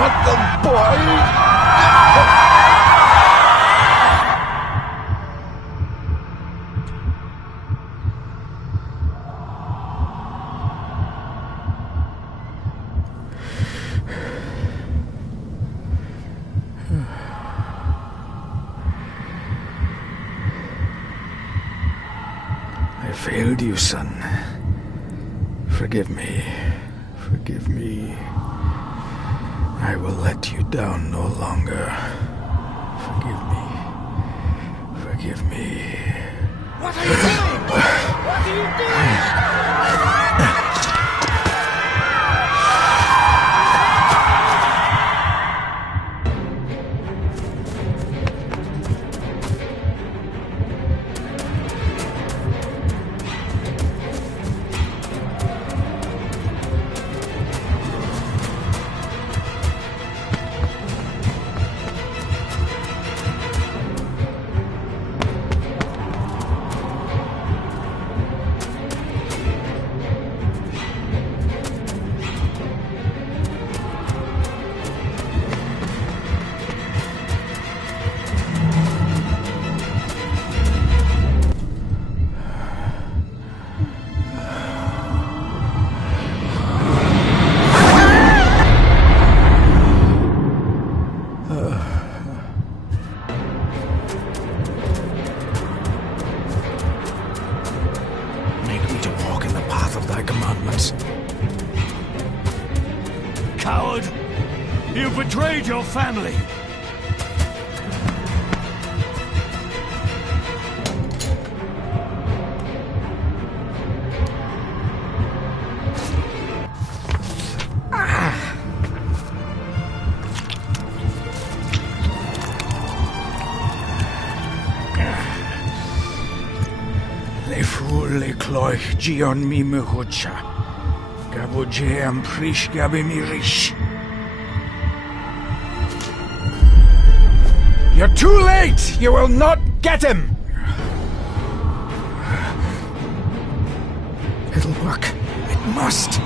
not the boy. I failed you, son. Forgive me. Forgive me. I will let you down no longer. Forgive me. Forgive me. What are you doing? What are you doing? Coward! You betrayed your family! Le fu le cloich gion mi mehucha. Gaboje am prish gabe mi rish. You're too late! You will not get him! It'll work. It must.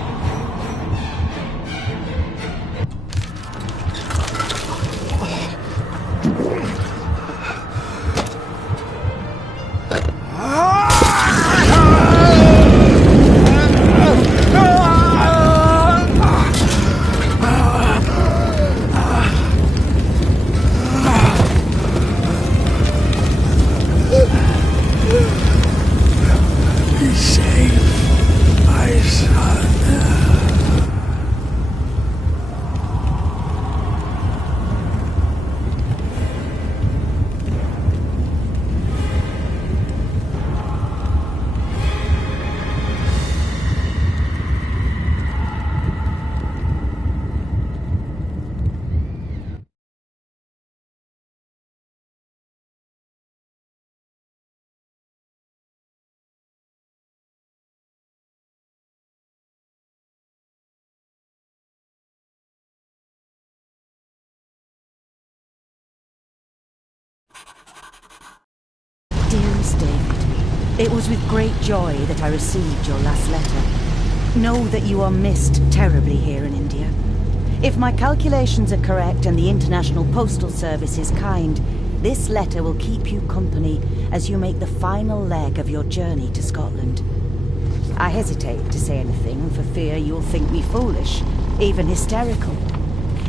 Dearest David, it was with great joy that I received your last letter. Know that you are missed terribly here in India. If my calculations are correct and the International Postal Service is kind, this letter will keep you company as you make the final leg of your journey to Scotland. I hesitate to say anything for fear you'll think me foolish, even hysterical.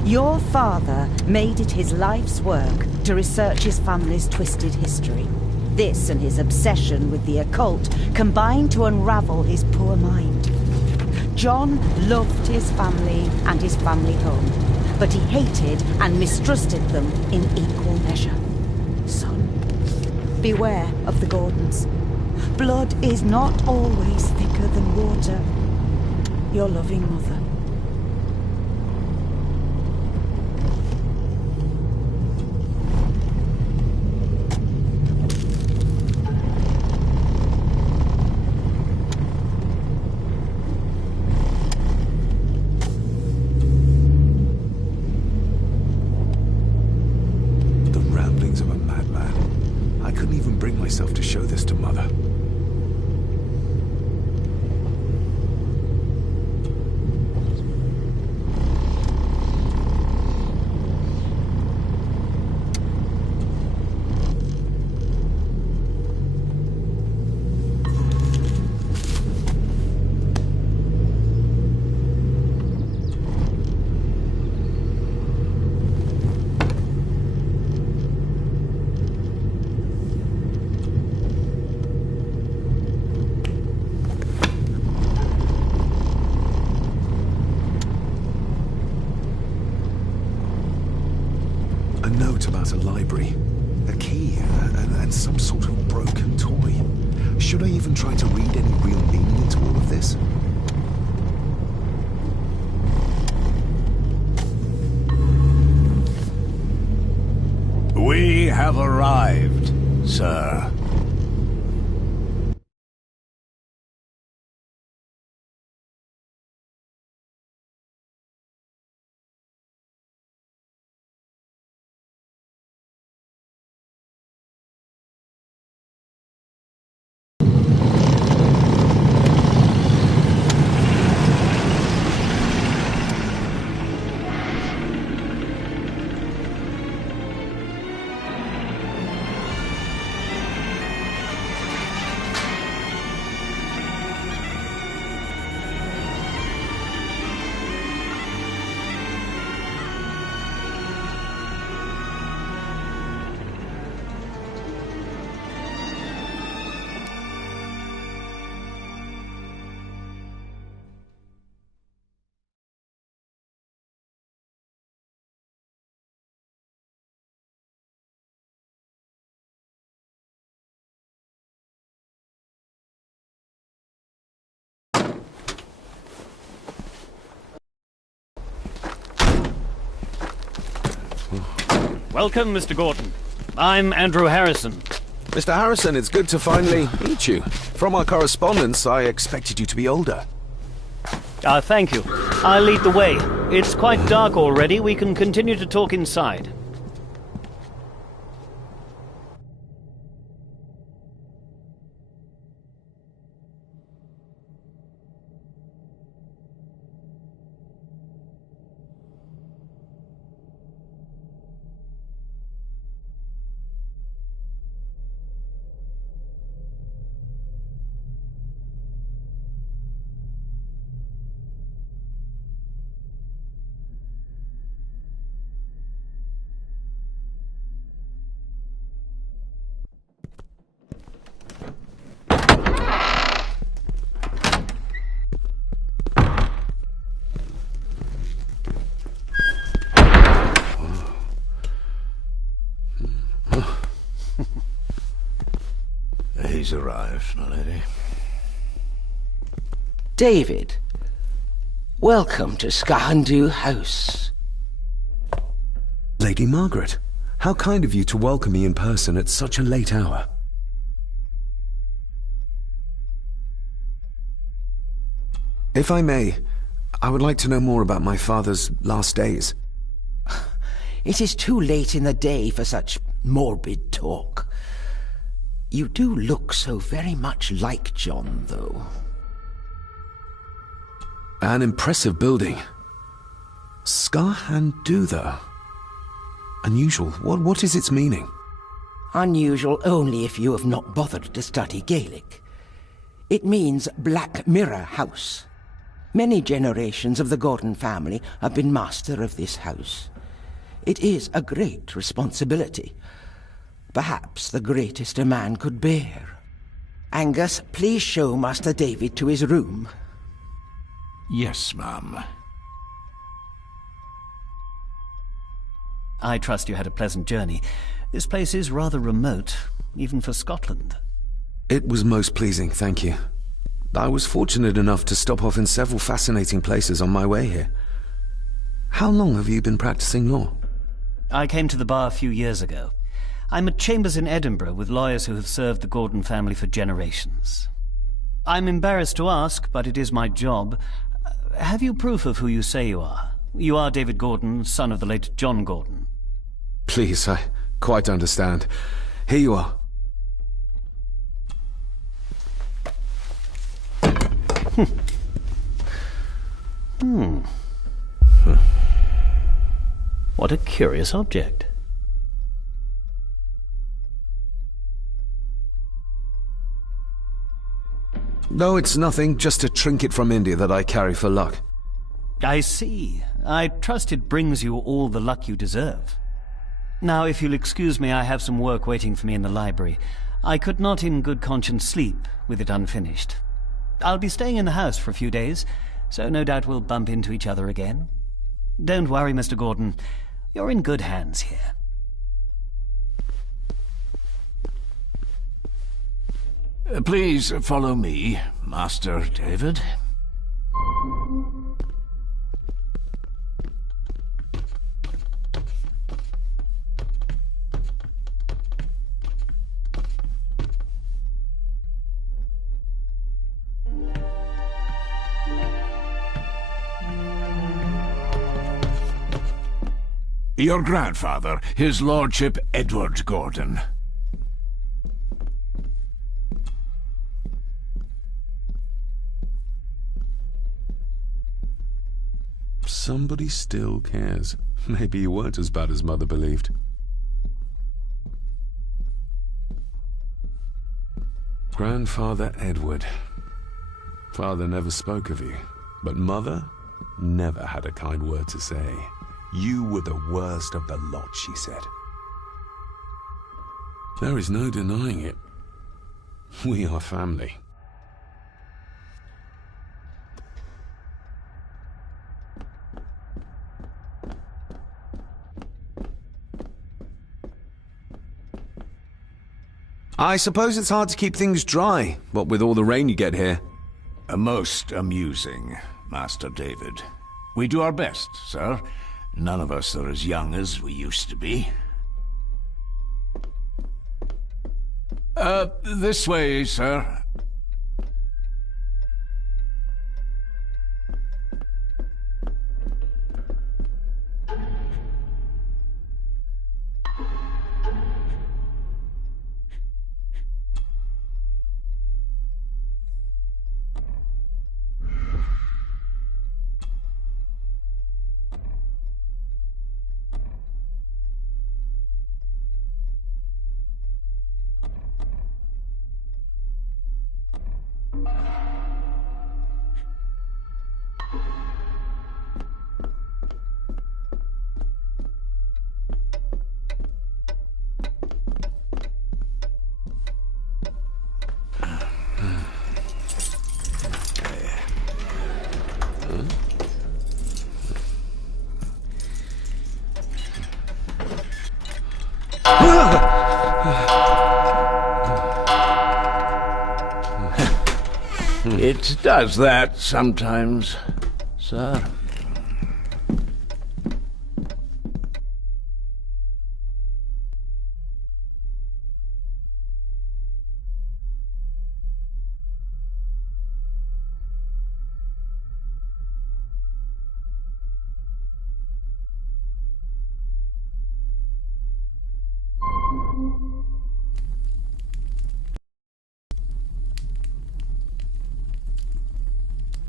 Your father made it his life's work to research his family's twisted history. This and his obsession with the occult combined to unravel his poor mind. John loved his family and his family home, but he hated and mistrusted them in equal measure. Son, beware of the Gordons. Blood is not always thicker than water. Your loving mother. myself to show this to Mother. some sort of broken toy. Should I even try to read any real meaning into all of this? We have arrived, sir. Welcome, Mr. Gordon. I'm Andrew Harrison. Mr. Harrison, it's good to finally meet you. From our correspondence, I expected you to be older. Thank you. I'll lead the way. It's quite dark already. We can continue to talk inside. He's arrived, my lady. David, welcome to Skahandu House. Lady Margaret, how kind of you to welcome me in person at such a late hour. If I may, I would like to know more about my father's last days. It is too late in the day for such morbid talk. You do look so very much like John, though. An impressive building. Skahandu. Unusual. What is its meaning? Unusual only if you have not bothered to study Gaelic. It means Black Mirror House. Many generations of the Gordon family have been master of this house. It is a great responsibility. Perhaps the greatest a man could bear. Angus, please show Master David to his room. Yes, ma'am. I trust you had a pleasant journey. This place is rather remote, even for Scotland. It was most pleasing, thank you. I was fortunate enough to stop off in several fascinating places on my way here. How long have you been practicing law? I came to the bar a few years ago. I'm at chambers in Edinburgh with lawyers who have served the Gordon family for generations. I'm embarrassed to ask, but it is my job. Have you proof of who you say you are? You are David Gordon, son of the late John Gordon. Please, I quite understand. Here you are. What a curious object. No, it's nothing, just a trinket from India that I carry for luck. I see. I trust it brings you all the luck you deserve. Now, if you'll excuse me, I have some work waiting for me in the library. I could not in good conscience sleep with it unfinished. I'll be staying in the house for a few days, so no doubt we'll bump into each other again. Don't worry, Mr. Gordon. You're in good hands here. Please follow me, Master David. Your grandfather, his lordship Edward Gordon. Somebody still cares. Maybe you weren't as bad as Mother believed. Grandfather Edward. Father never spoke of you, but Mother never had a kind word to say. You were the worst of the lot, she said. There is no denying it. We are family. I suppose it's hard to keep things dry, what with all the rain you get here. Most amusing, Master David. We do our best, sir. None of us are as young as we used to be. This way, sir. It does that sometimes, sir.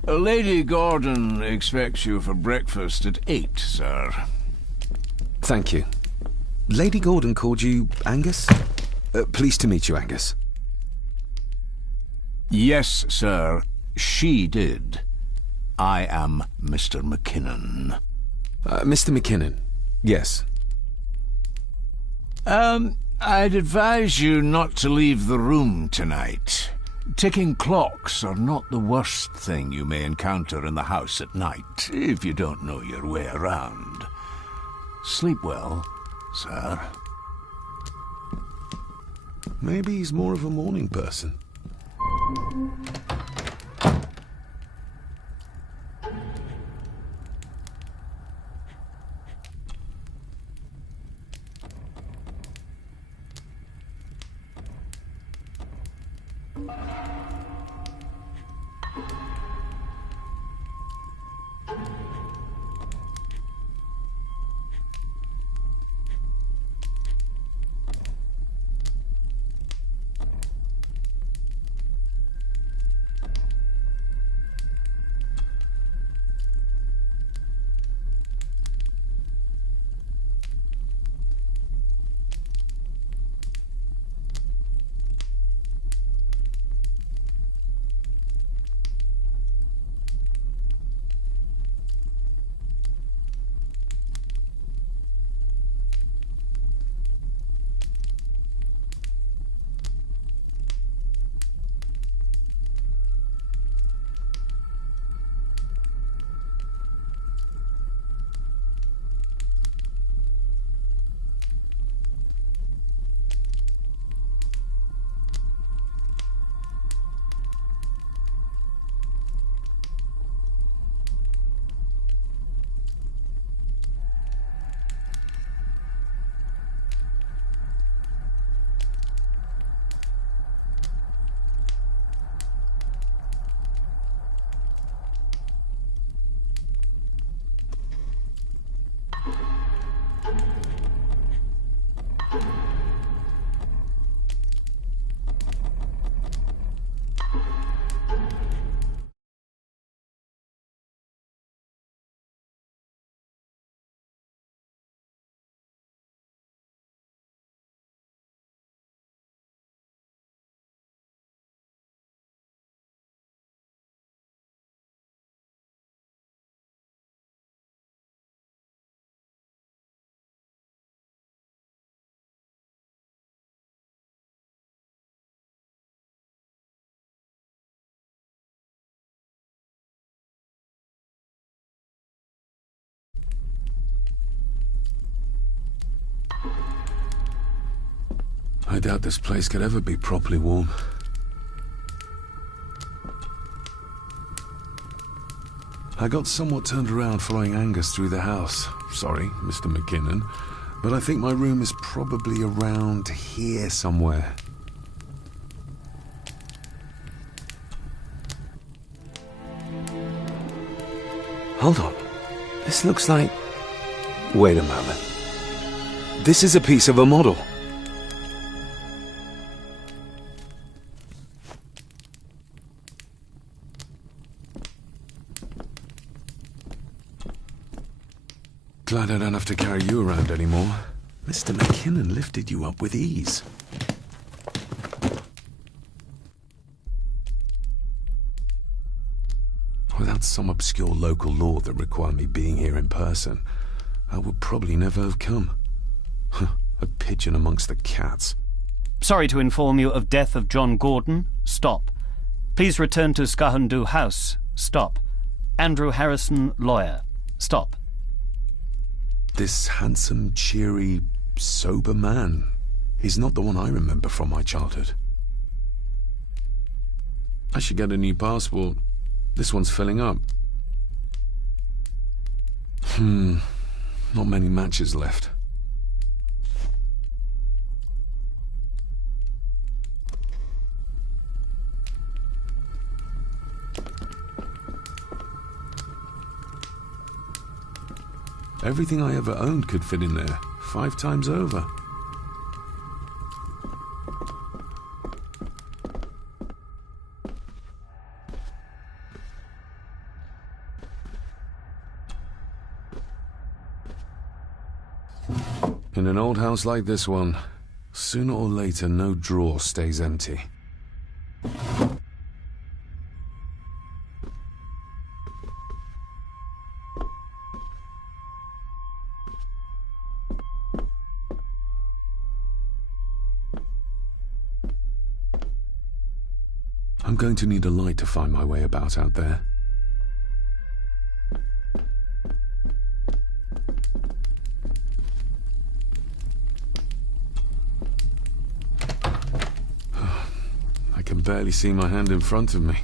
Lady Gordon expects you for breakfast at 8, sir. Thank you. Lady Gordon called you Angus? Pleased to meet you, Angus. Yes, sir. She did. I am Mr. McKinnon. Mr. McKinnon. Yes. I'd advise you not to leave the room tonight. Ticking clocks are not the worst thing you may encounter in the house at night, if you don't know your way around. Sleep well, sir. Maybe he's more of a morning person. I doubt this place could ever be properly warm. I got somewhat turned around following Angus through the house. Sorry, Mr. McKinnon, but I think my room is probably around here somewhere. Hold on. This looks like... Wait a moment. This is a piece of a model. Glad I don't have to carry you around anymore. Mr. McKinnon lifted you up with ease. Without some obscure local law that required me being here in person, I would probably never have come. A pigeon amongst the cats. Sorry to inform you of death of John Gordon. Stop. Please return to Skahundu House. Stop. Andrew Harrison, lawyer. Stop. This handsome, cheery, sober man is not the one I remember from my childhood. I should get a new passport. This one's filling up. Not many matches left. Everything I ever owned could fit in there, 5 times over. In an old house like this one, sooner or later no drawer stays empty. I'm going to need a light to find my way about out there. I can barely see my hand in front of me.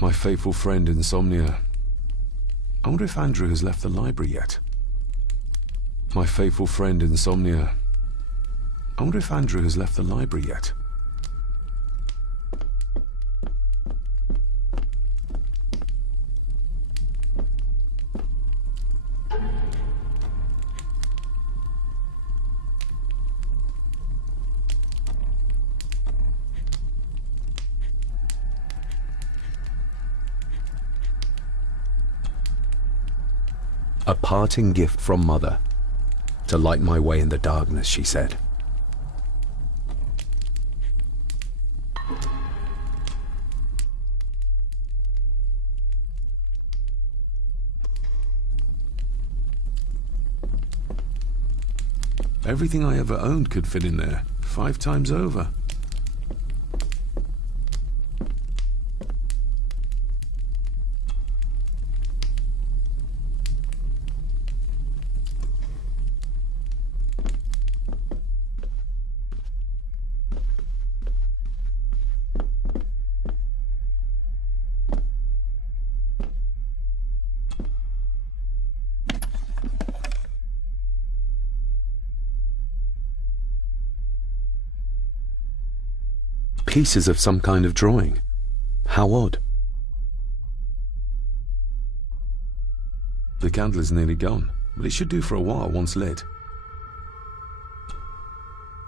My faithful friend Insomnia. I wonder if Andrew has left the library yet. My faithful friend Insomnia. I wonder if Andrew has left the library yet. A parting gift from Mother. To light my way in the darkness, she said. Everything I ever owned could fit in there, 5 times over. Pieces of some kind of drawing. How odd. The candle is nearly gone, but it should do for a while once lit.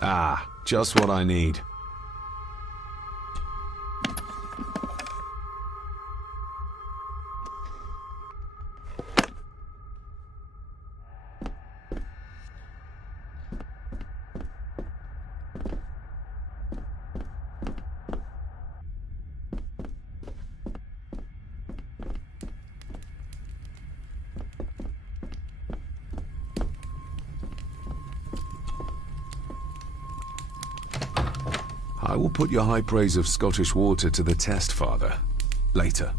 Ah, just what I need. I will put your high praise of Scottish water to the test, Father. Later.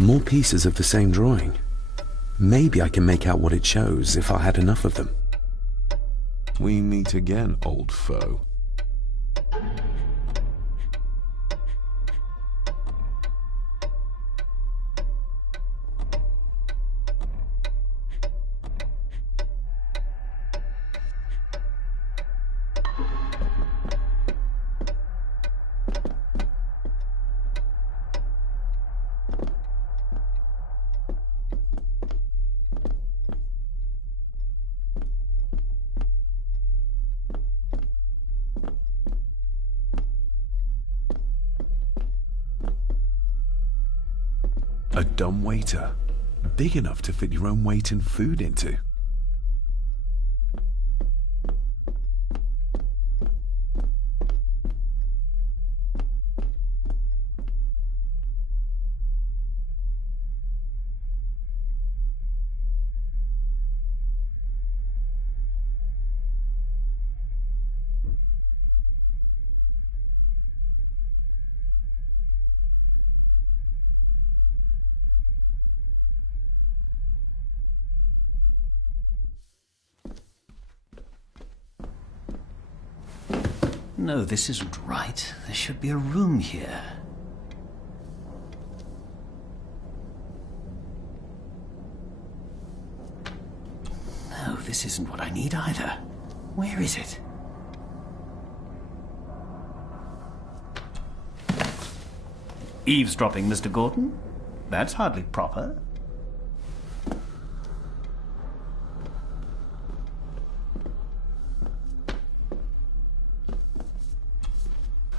More pieces of the same drawing. Maybe I can make out what it shows if I had enough of them. We meet again, old foe. A dumb waiter, big enough to fit your own weight in food into. No, this isn't right. There should be a room here. No, this isn't what I need either. Where is it? Eavesdropping, Mr. Gordon? That's hardly proper.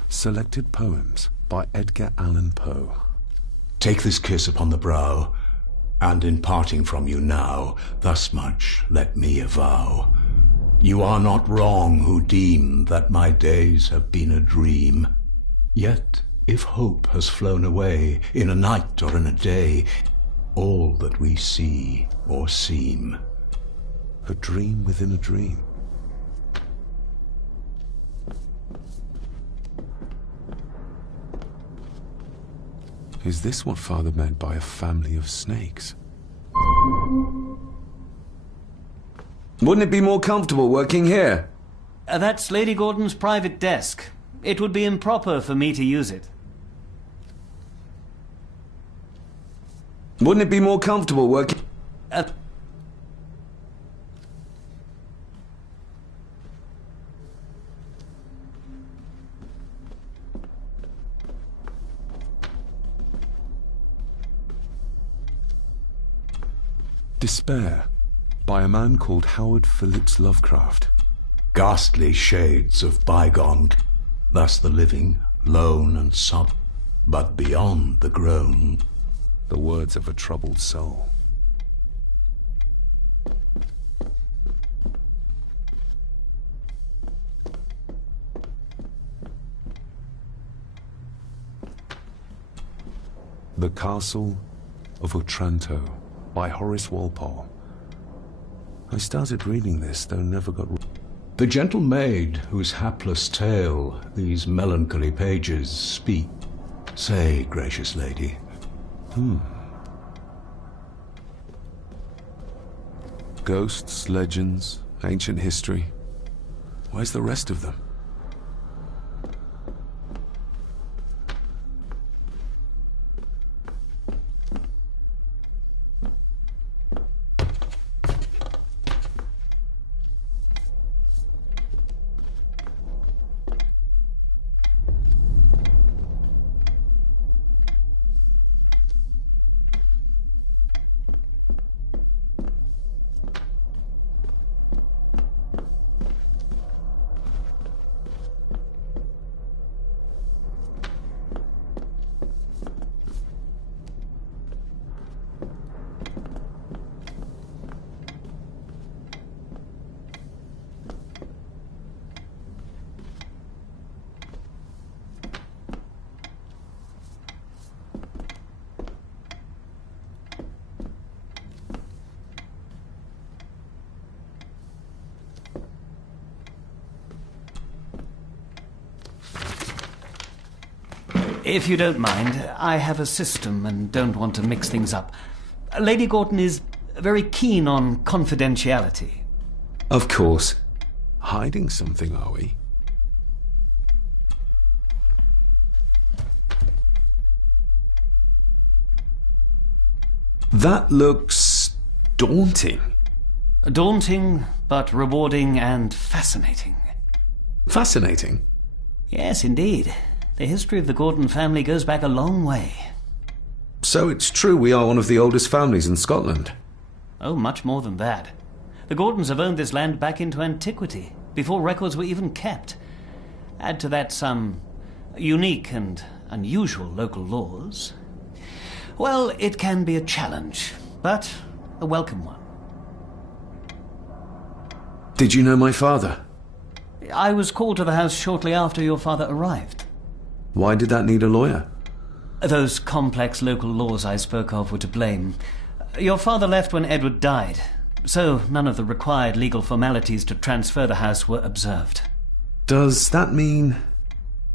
Selected Poems by Edgar Allan Poe. Take this kiss upon the brow, and in parting from you now, thus much let me avow. You are not wrong who deem that my days have been a dream. Yet, if hope has flown away, in a night or in a day, all that we see or seem. A dream within a dream. Is this what Father meant by a family of snakes? Wouldn't it be more comfortable working here? That's Lady Gordon's private desk. It would be improper for me to use it. Wouldn't it be more comfortable working... Despair, by a man called Howard Phillips Lovecraft. Ghastly shades of bygone, thus the living, lone and sob, but beyond the groan. The words of a troubled soul. The Castle of Otranto by Horace Walpole. I started reading this, though never got... The gentle maid whose hapless tale these melancholy pages speak. Say, gracious lady. Ghosts, legends, ancient history. Where's the rest of them? If you don't mind, I have a system and don't want to mix things up. Lady Gordon is very keen on confidentiality. Of course. Hiding something, are we? That looks daunting. Daunting, but rewarding and fascinating. Fascinating? Yes, indeed. The history of the Gordon family goes back a long way. So it's true we are one of the oldest families in Scotland? Oh, much more than that. The Gordons have owned this land back into antiquity, before records were even kept. Add to that some unique and unusual local laws. Well, it can be a challenge, but a welcome one. Did you know my father? I was called to the house shortly after your father arrived. Why did that need a lawyer? Those complex local laws I spoke of were to blame. Your father left when Edward died, so none of the required legal formalities to transfer the house were observed. Does that mean...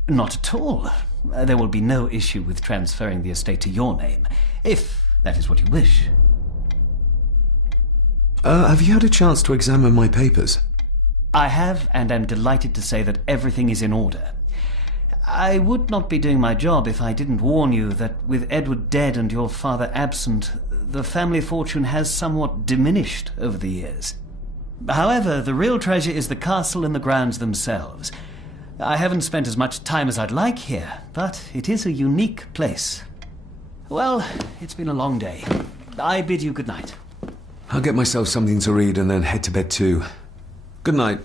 Not at all. There will be no issue with transferring the estate to your name, if that is what you wish. Have you had a chance to examine my papers? I have, and am delighted to say that everything is in order. I would not be doing my job if I didn't warn you that with Edward dead and your father absent, the family fortune has somewhat diminished over the years. However, the real treasure is the castle and the grounds themselves. I haven't spent as much time as I'd like here, but it is a unique place. Well, it's been a long day. I bid you good night. I'll get myself something to read and then head to bed too. Good night.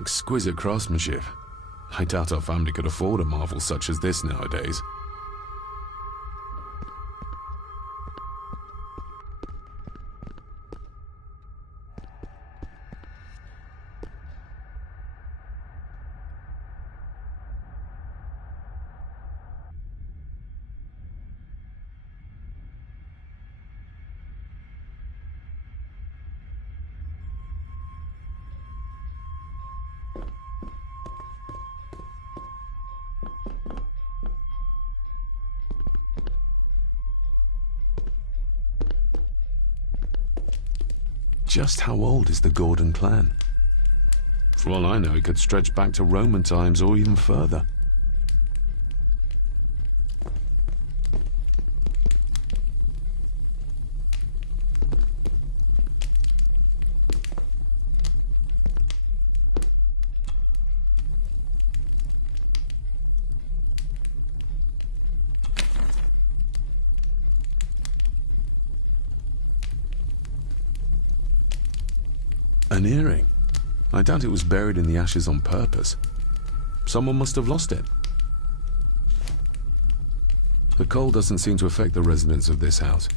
Exquisite craftsmanship. I doubt our family could afford a marvel such as this nowadays. Just how old is the Gordon clan? For all I know, it could stretch back to Roman times or even further. An earring. I doubt it was buried in the ashes on purpose. Someone must have lost it. The cold doesn't seem to affect the residents of this house.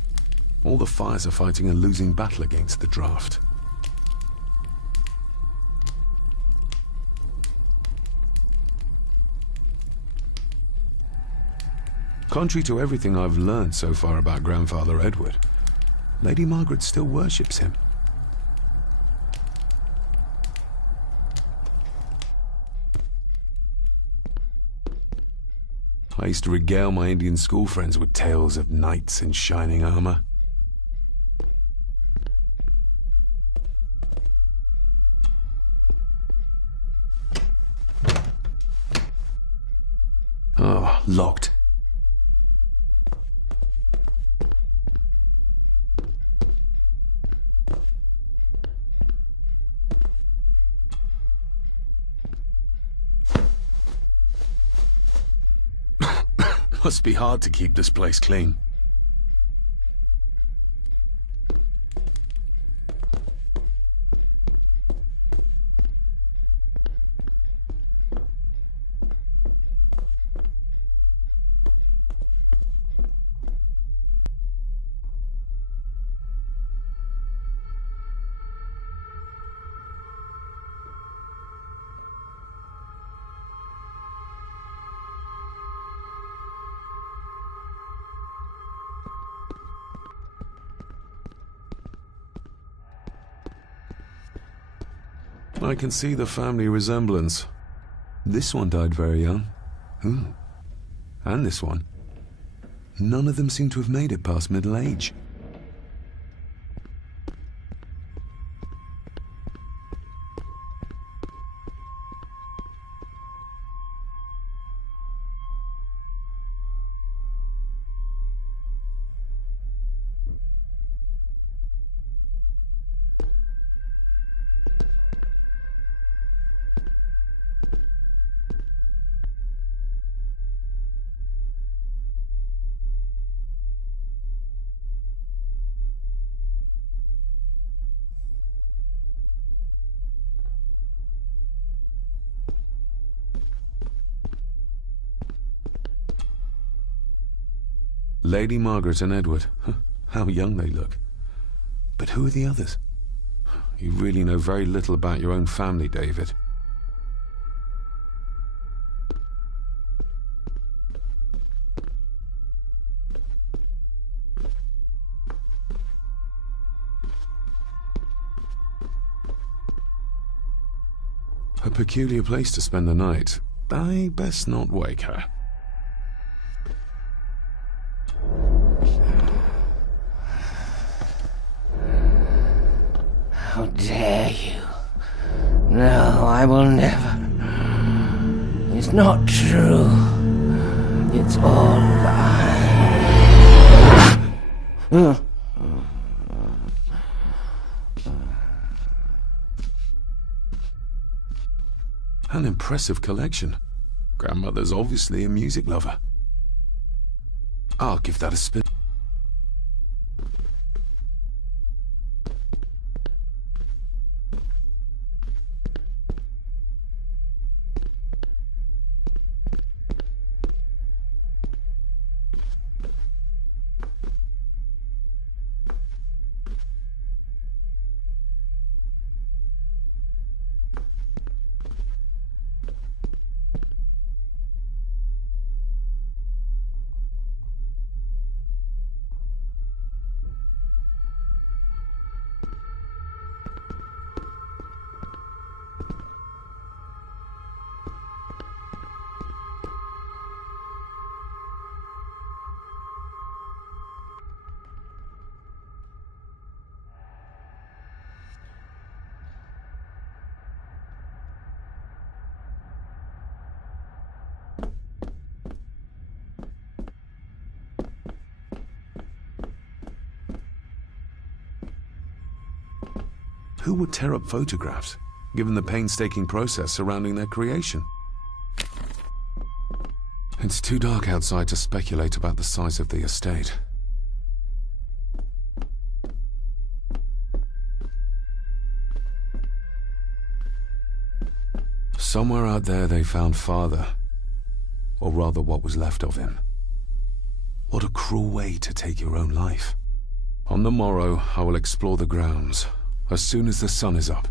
All the fires are fighting a losing battle against the draft. Contrary to everything I've learned so far about Grandfather Edward, Lady Margaret still worships him. I used to regale my Indian school friends with tales of knights in shining armor. Oh, locked. Must be hard to keep this place clean. I can see the family resemblance. This one died very young. And this one. None of them seem to have made it past middle age. Lady Margaret and Edward. How young they look. But who are the others? You really know very little about your own family, David. A peculiar place to spend the night. I best not wake her. How dare you? No, I will never. It's not true. It's all lie. An impressive collection. Grandmother's obviously a music lover. I'll give that a spin. Who would tear up photographs, given the painstaking process surrounding their creation? It's too dark outside to speculate about the size of the estate. Somewhere out there they found Father. Or rather, what was left of him. What a cruel way to take your own life. On the morrow, I will explore the grounds, as soon as the sun is up.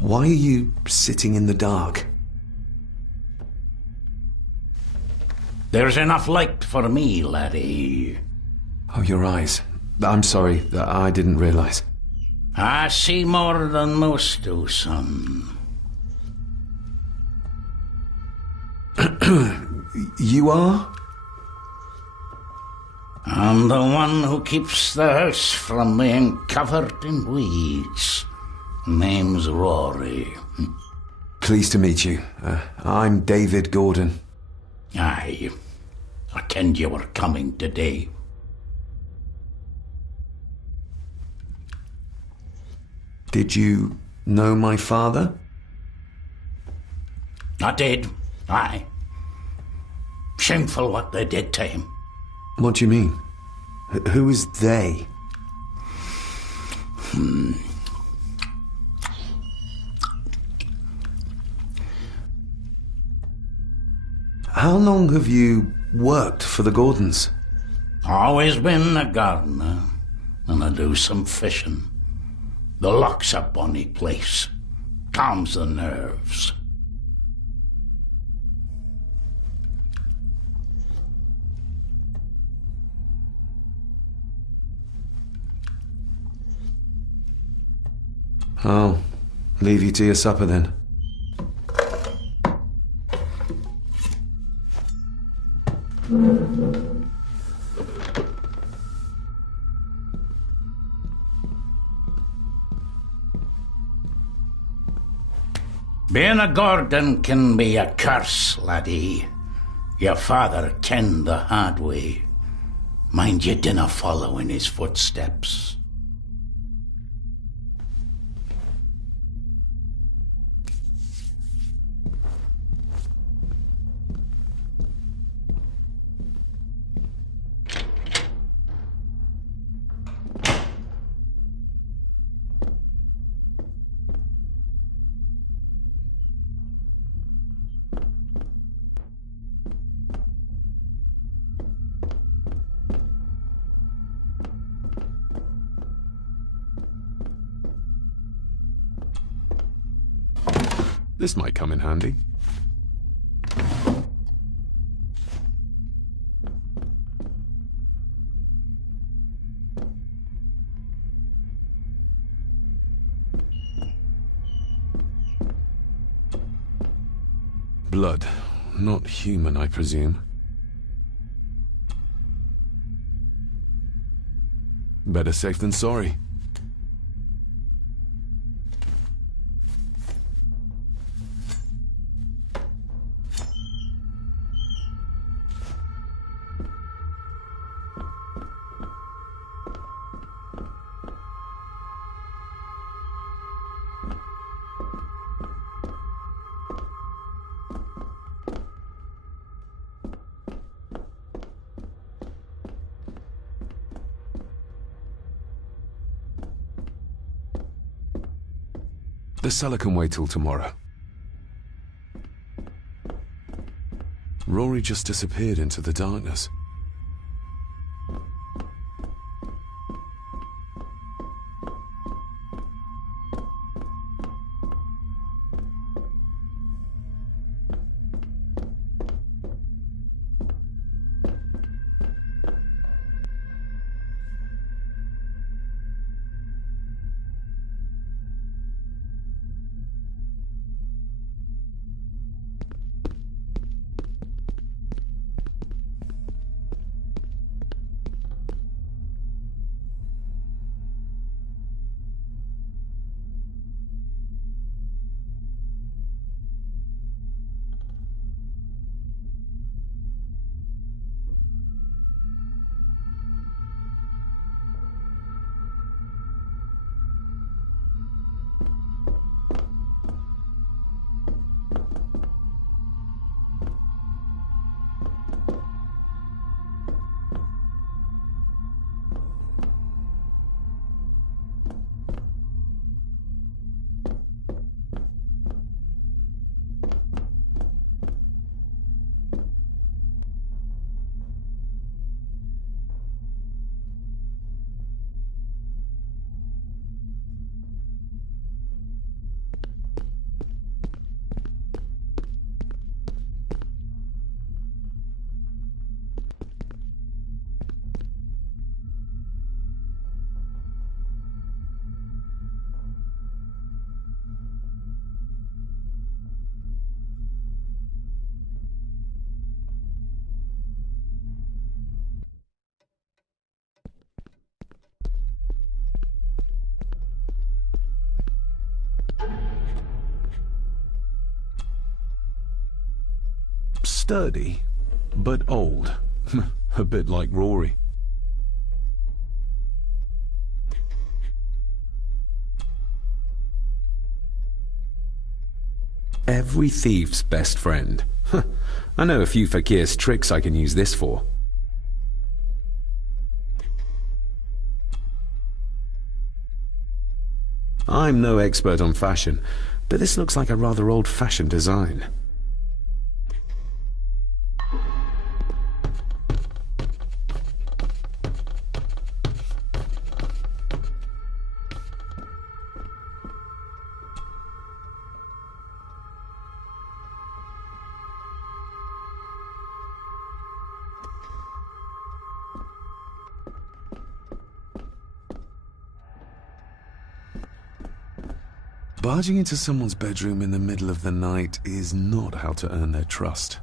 Why are you sitting in the dark? There's enough light for me, laddie. Oh, your eyes. I'm sorry, I didn't realize. I see more than most do, son. You are? I'm the one who keeps the house from being covered in weeds. Name's Rory. Pleased to meet you. I'm David Gordon. Aye. I kenned you were coming today. Did you know my father? I did. Aye. Shameful what they did to him. What do you mean? Who is they? How long have you worked for the Gordons? Always been a gardener, and I do some fishing. The loch's a bonny place. Calms the nerves. I'll leave you to your supper then. Being a Gordon can be a curse, laddie. Your father kenned the hard way. Mind you dinna follow in his footsteps. This might come in handy. Blood. Not human, I presume. Better safe than sorry. The cellar can wait till tomorrow. Rory just disappeared into the darkness. Sturdy, but old. A bit like Rory. Every thief's best friend. I know a few fakir's tricks I can use this for. I'm no expert on fashion, but this looks like a rather old-fashioned design. Barging into someone's bedroom in the middle of the night is not how to earn their trust.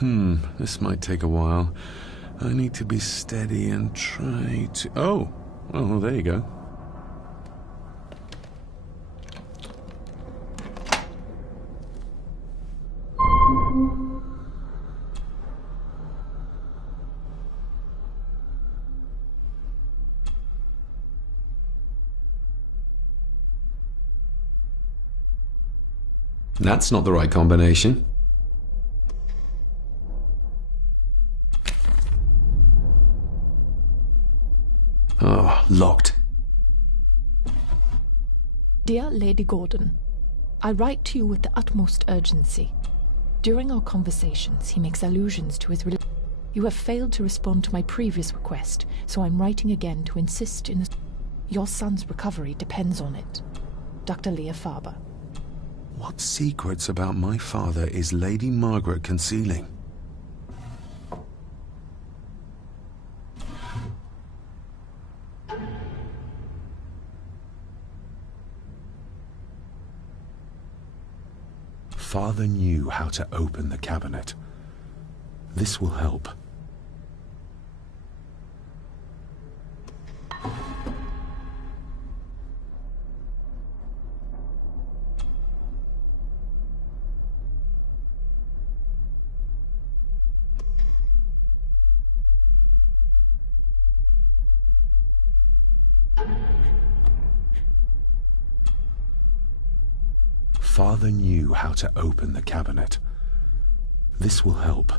This might take a while. I need to be steady and try to... Oh, well, there you go. That's not the right combination. Oh, locked. Dear Lady Gordon, I write to you with the utmost urgency. During our conversations, he makes allusions to his religion. You have failed to respond to my previous request, so I'm writing again to insist in your son's recovery depends on it. Dr. Leah Faber. What secrets about my father is Lady Margaret concealing? Father knew how to open the cabinet. This will help. Father knew how to open the cabinet. This will help.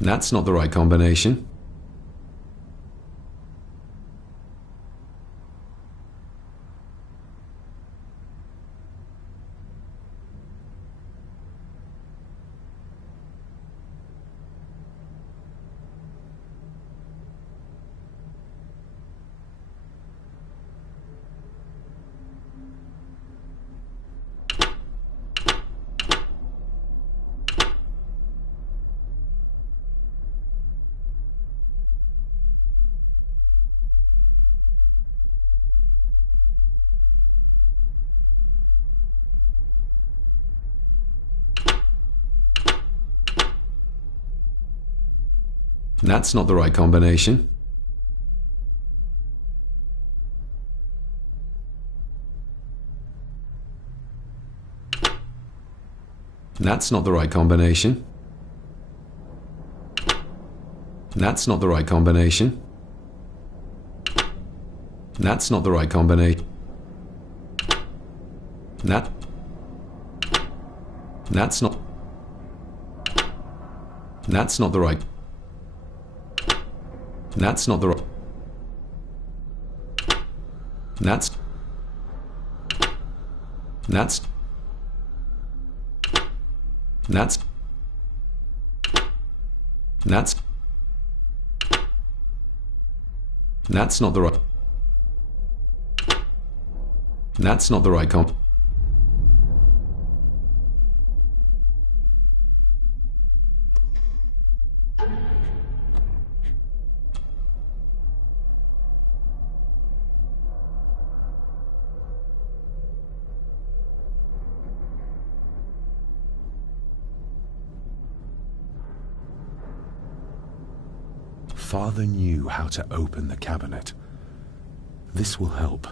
That's not the right combination. That's not the right combination. That's not the right combination. That's not the right combination. That's not the right combination. That's not. That's not the right. That's not the right. That's. That's. That's. That's. That's not the right. That's not the right comp. Father knew how to open the cabinet. This will help.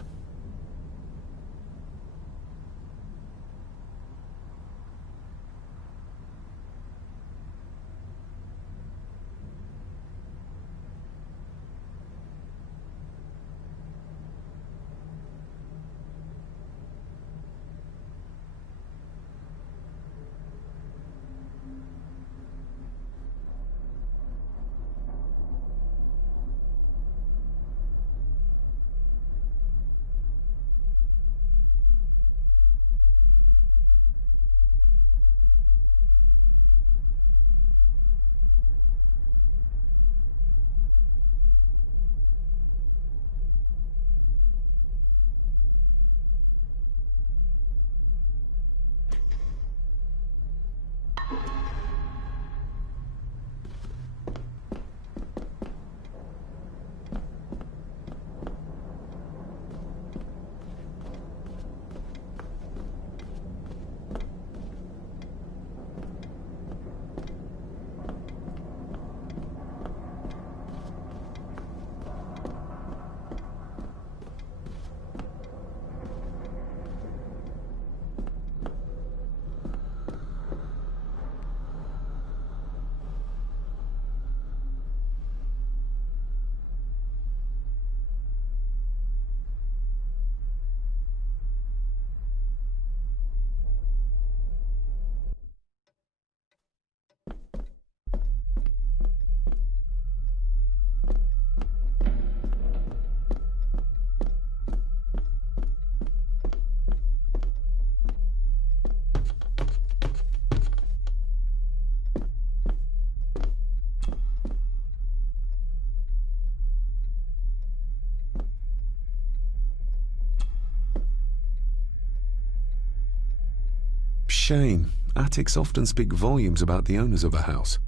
Shame. Attics often speak volumes about the owners of a house.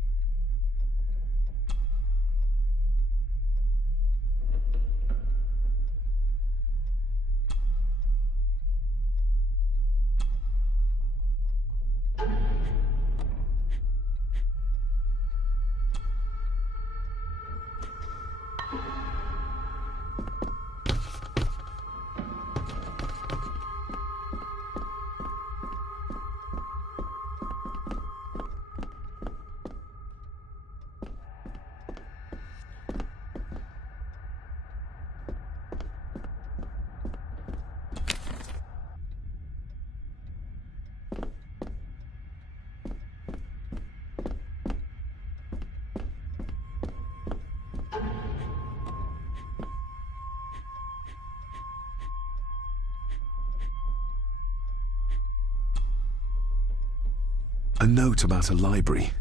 A note about a library,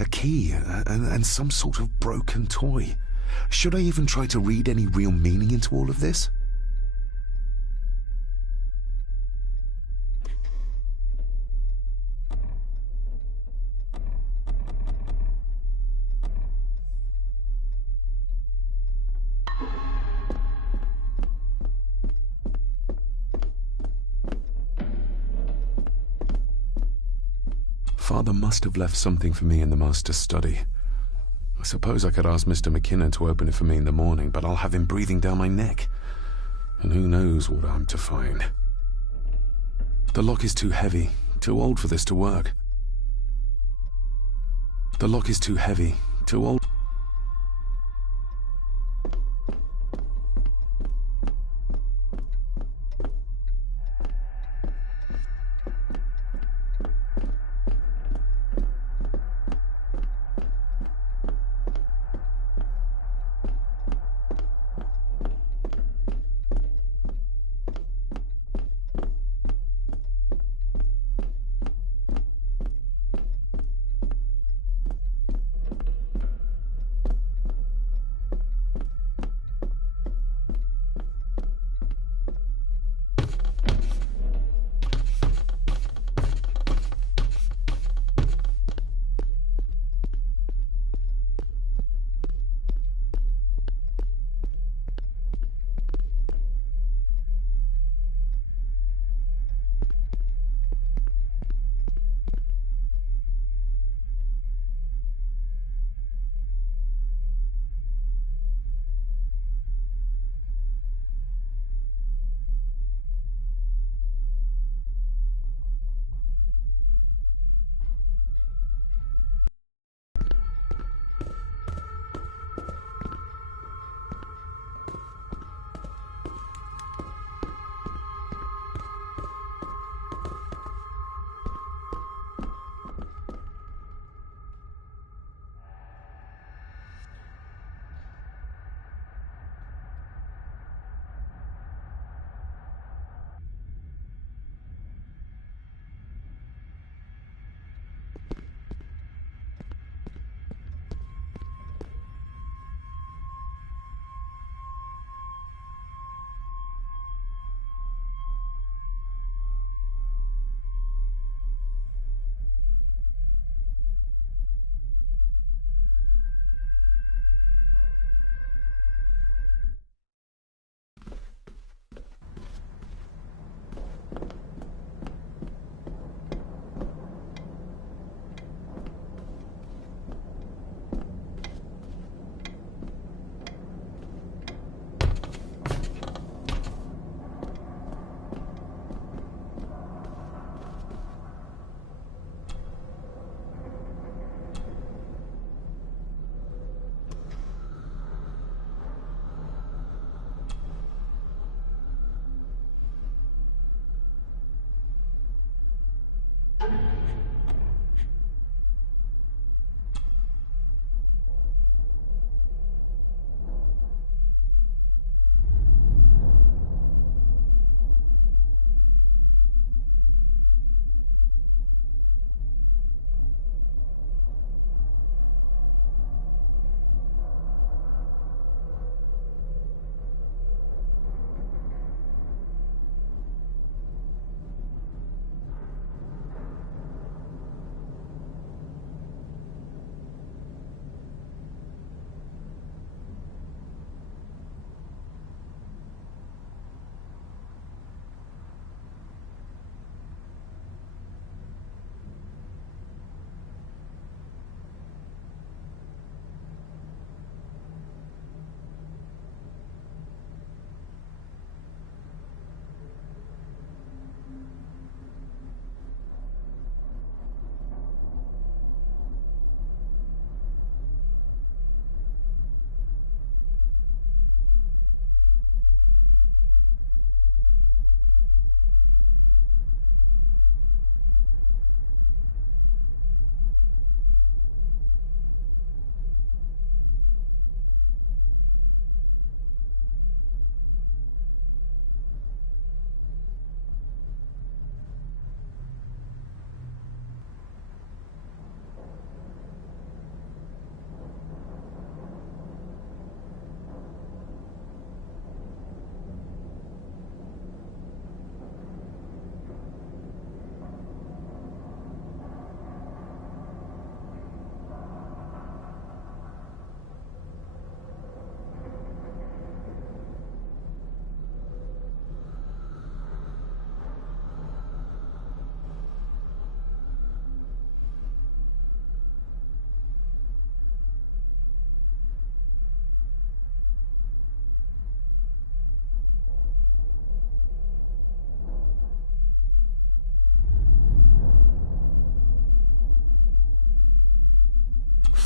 a key, and some sort of broken toy. Should I even try to read any real meaning into all of this? Father must have left something for me in the master's study. I suppose I could ask Mr. McKinnon to open it for me in the morning, but I'll have him breathing down my neck. And who knows what I'm to find. The lock is too heavy, too old for this to work. The lock is too heavy, too old.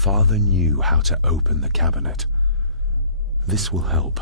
Father knew how to open the cabinet. This will help.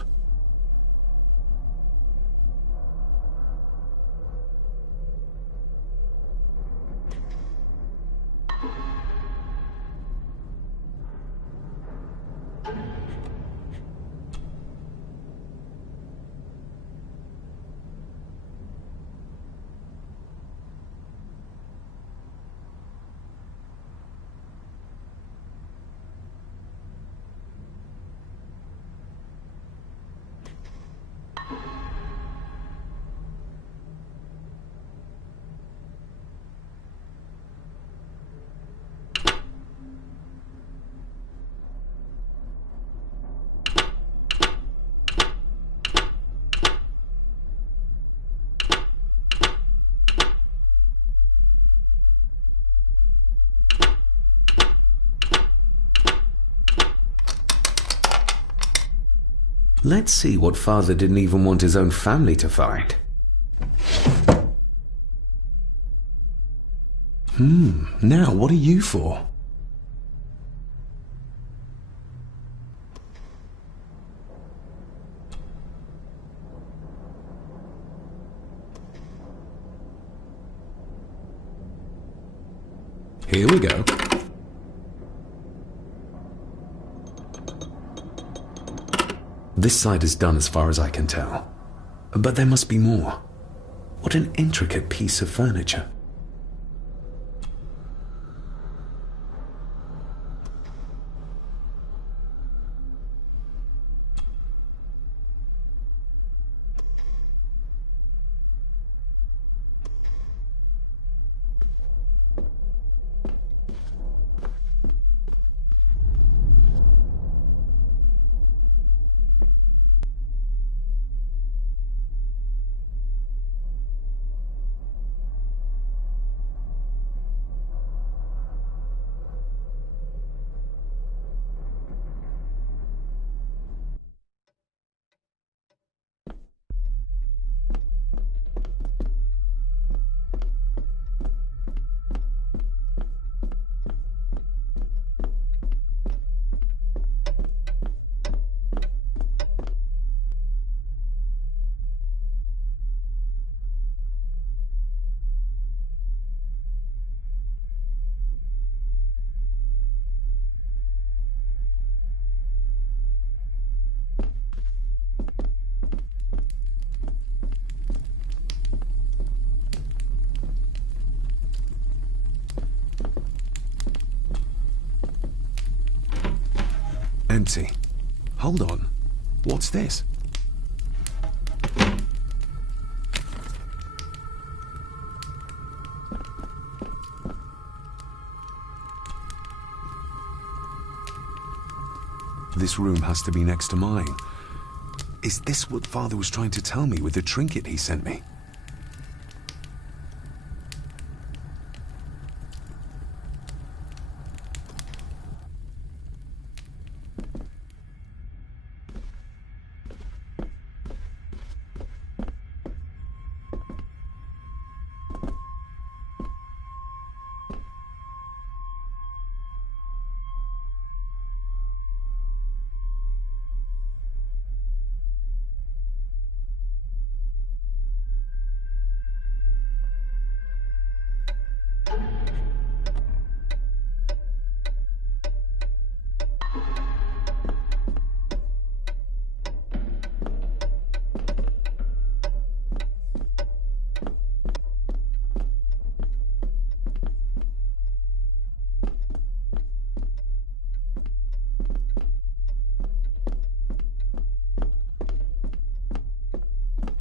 Let's see what Father didn't even want his own family to find. Now what are you for? Here we go. This side is done as far as I can tell. But there must be more. What an intricate piece of furniture. Empty. Hold on. What's this? This room has to be next to mine. Is this what Father was trying to tell me with the trinket he sent me?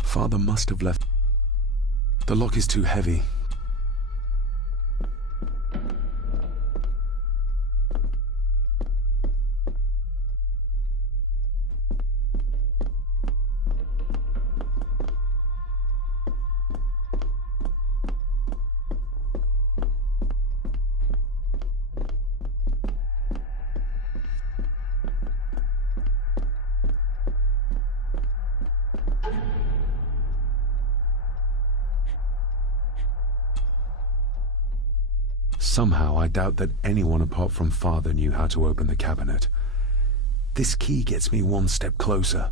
Father must have left. The lock is too heavy. Somehow I doubt that anyone apart from Father knew how to open the cabinet. This key gets me one step closer.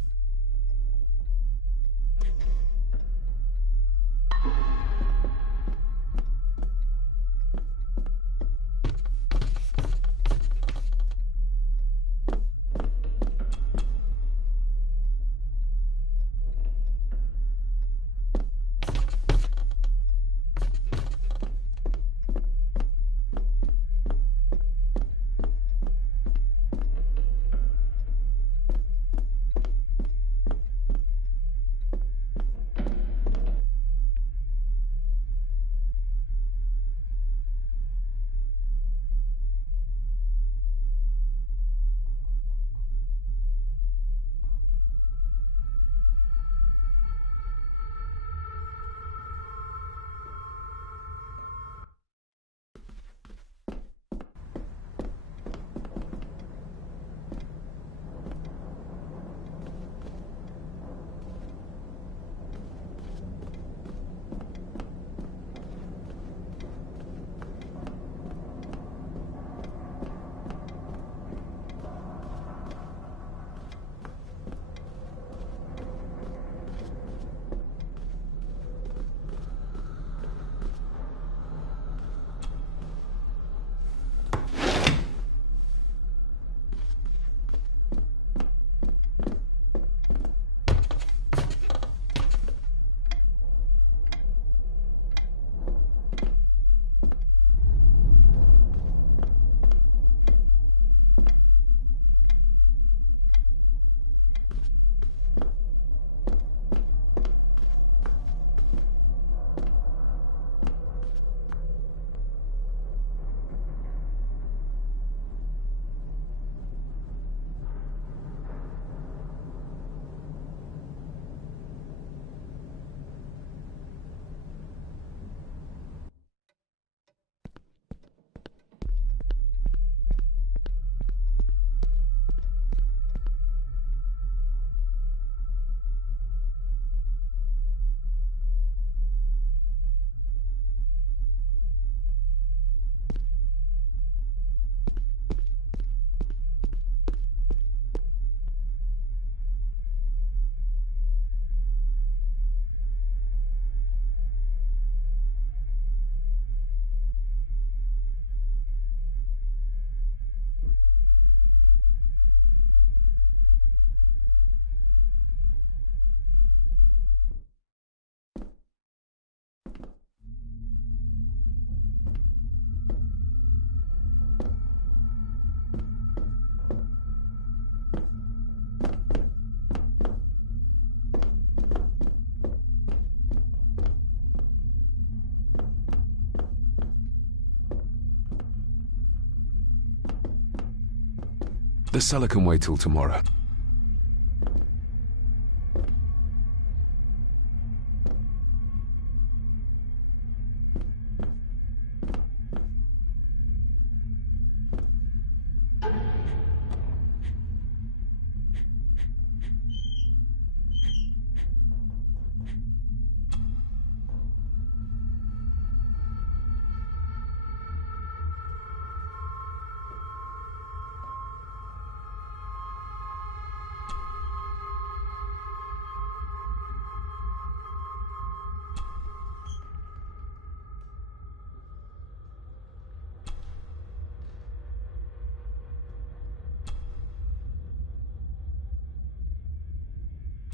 The cellar can wait till tomorrow.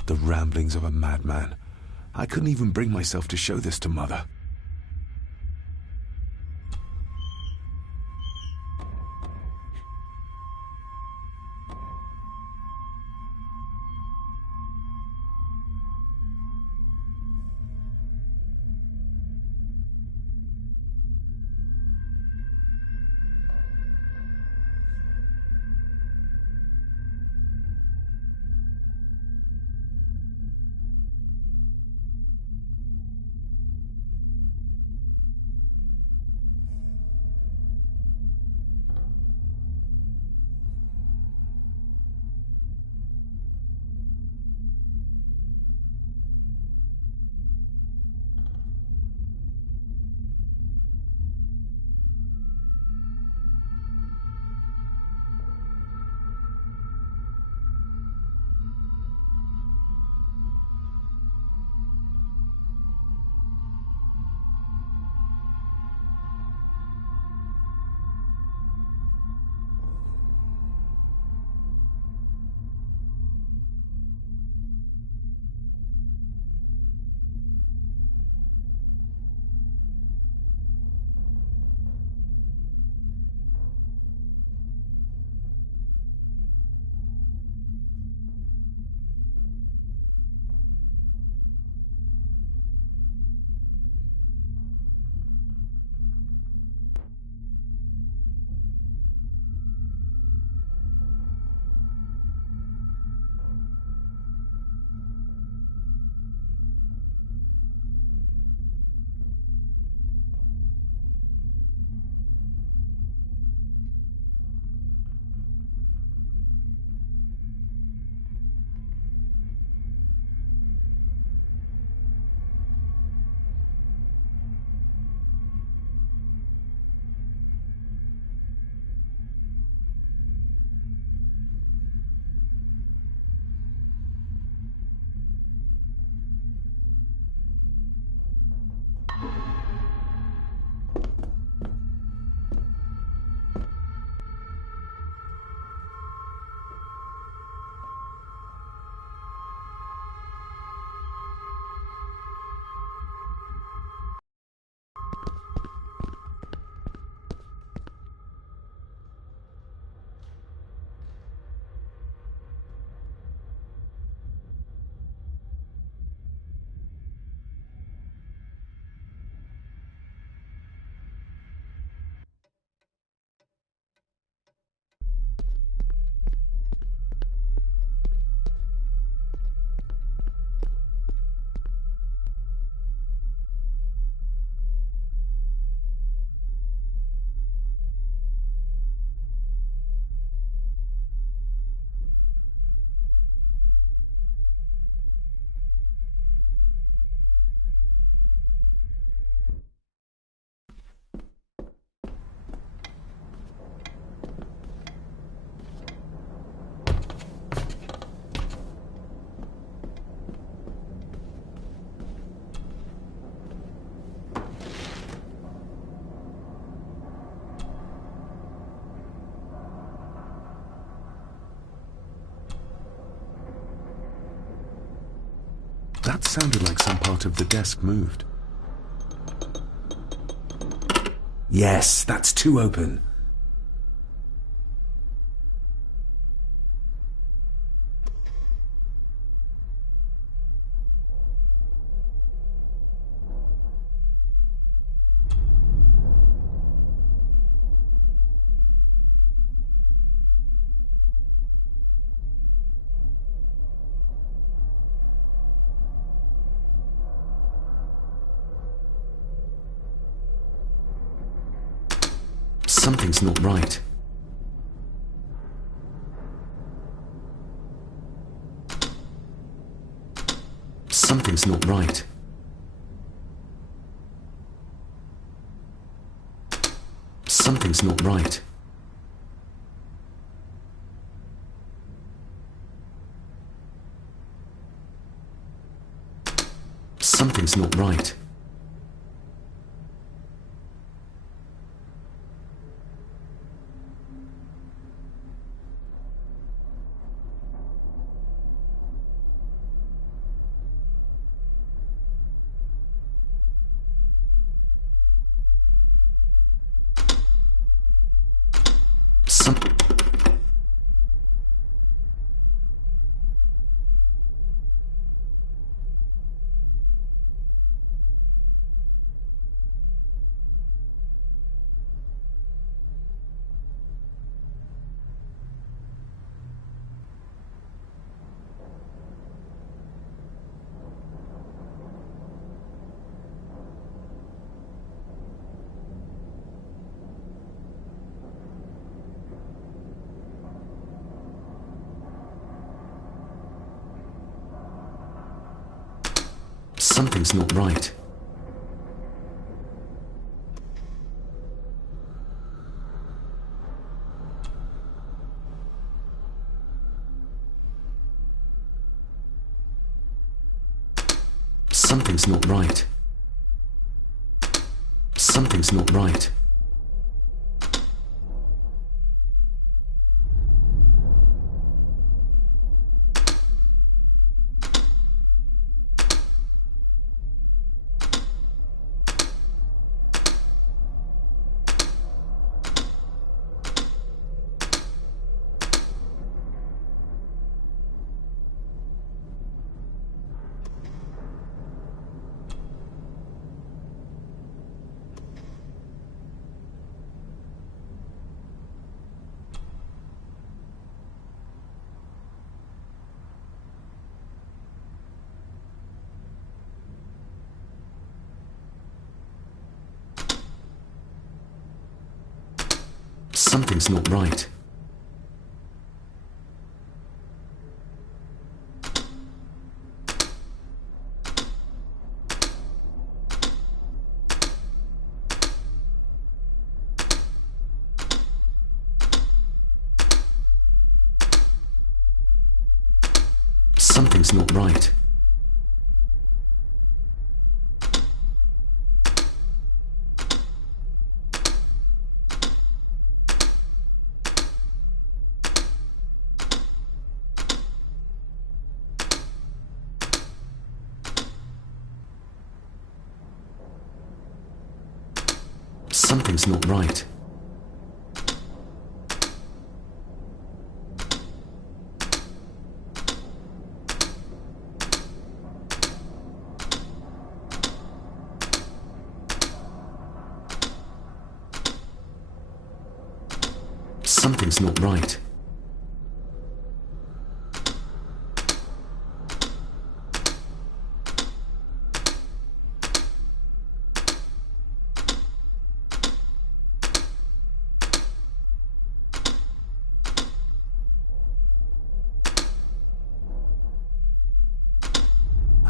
The ramblings of a madman. I couldn't even bring myself to show this to Mother. That sounded like some part of the desk moved. Yes, that's too open. Something's not right. Something's not right. Something's not right. Something's not right. Something's not right. Something's not right. Something's not right. Something's not right. Something's not right. Something's not right. Something's not right.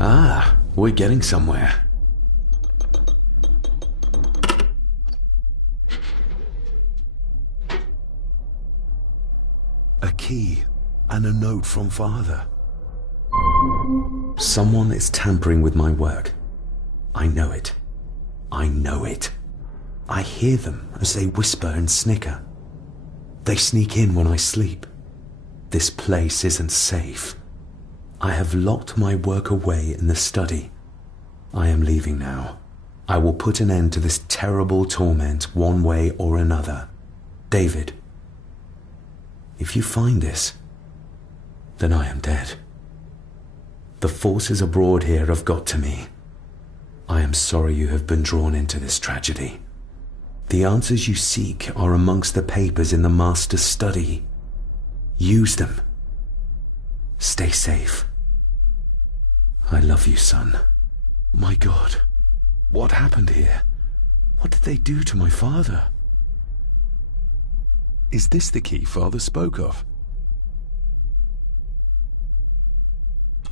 Ah, we're getting somewhere. A key and a note from Father. Someone is tampering with my work. I know it. I know it. I hear them as they whisper and snicker. They sneak in when I sleep. This place isn't safe. I have locked my work away in the study. I am leaving now. I will put an end to this terrible torment one way or another. David, if you find this, then I am dead. The forces abroad here have got to me. I am sorry you have been drawn into this tragedy. The answers you seek are amongst the papers in the Master's study. Use them. Stay safe. I love you, son. My God, what happened here? What did they do to my father? Is this the key Father spoke of?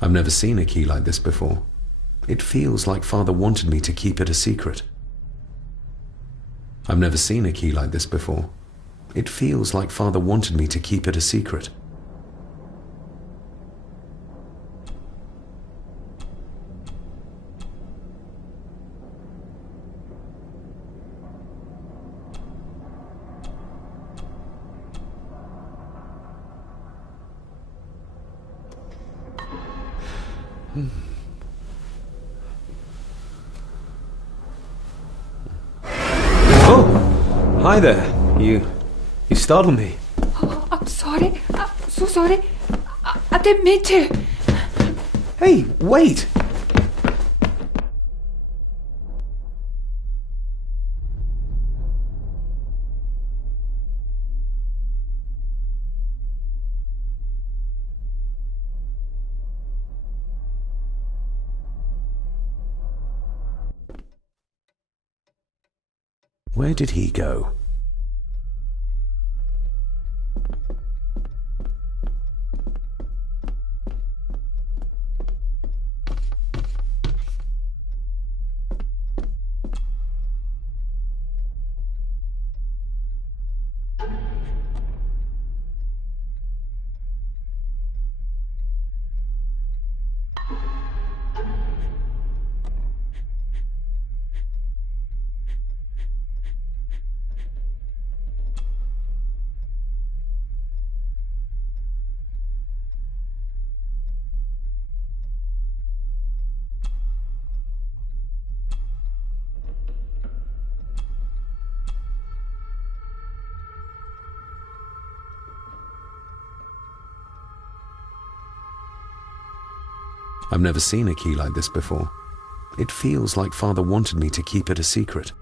I've never seen a key like this before. It feels like Father wanted me to keep it a secret. I've never seen a key like this before. It feels like Father wanted me to keep it a secret. Oh, hi there. You startled me. Oh, I'm sorry. I'm so sorry. I didn't mean to. Hey, wait. Where did he go? I've never seen a key like this before. It feels like Father wanted me to keep it a secret.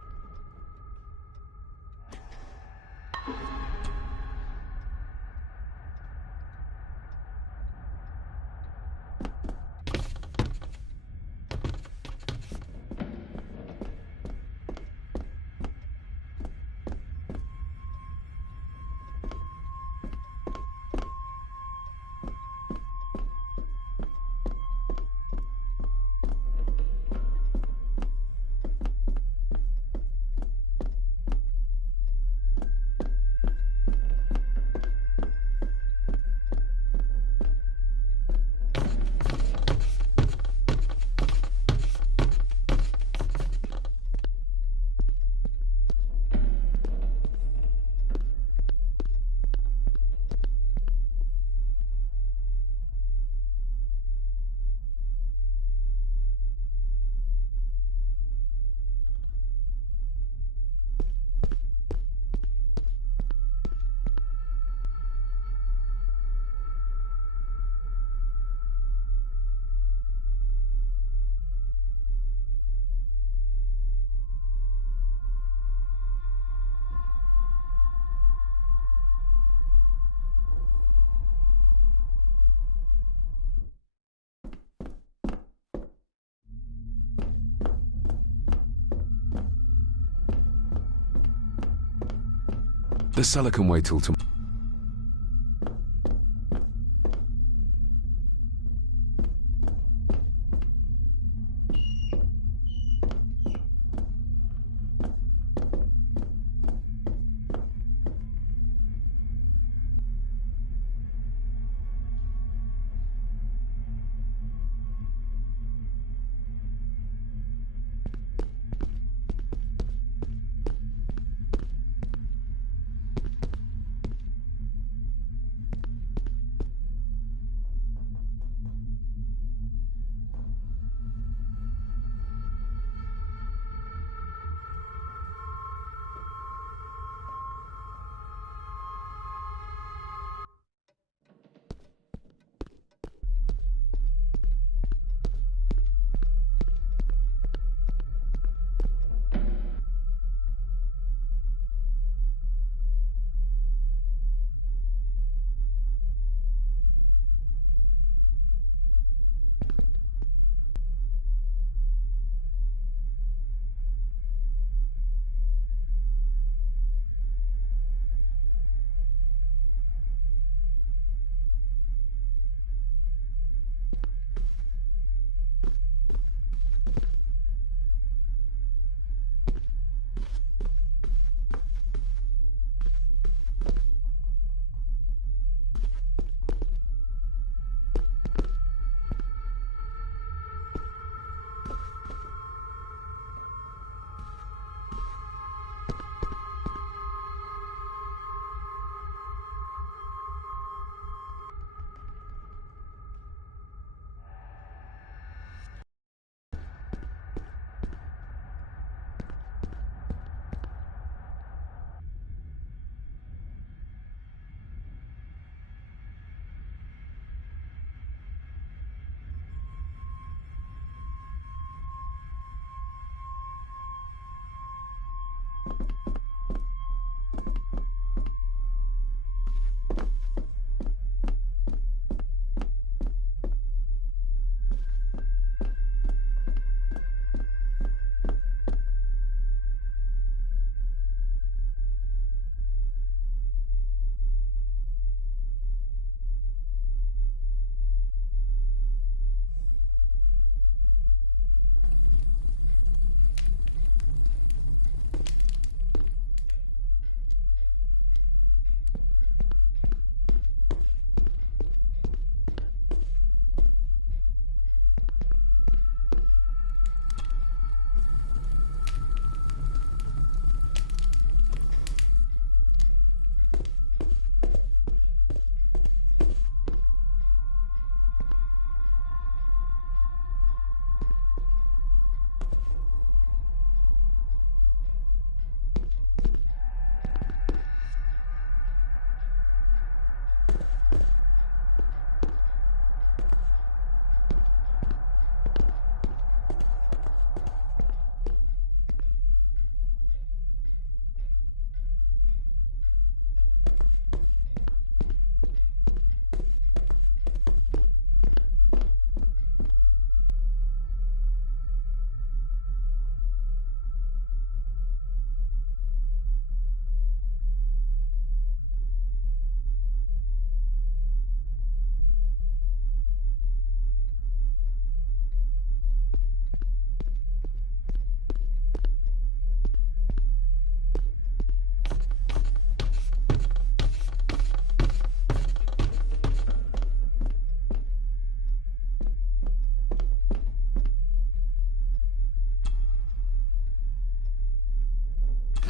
The cellar can wait till tomorrow.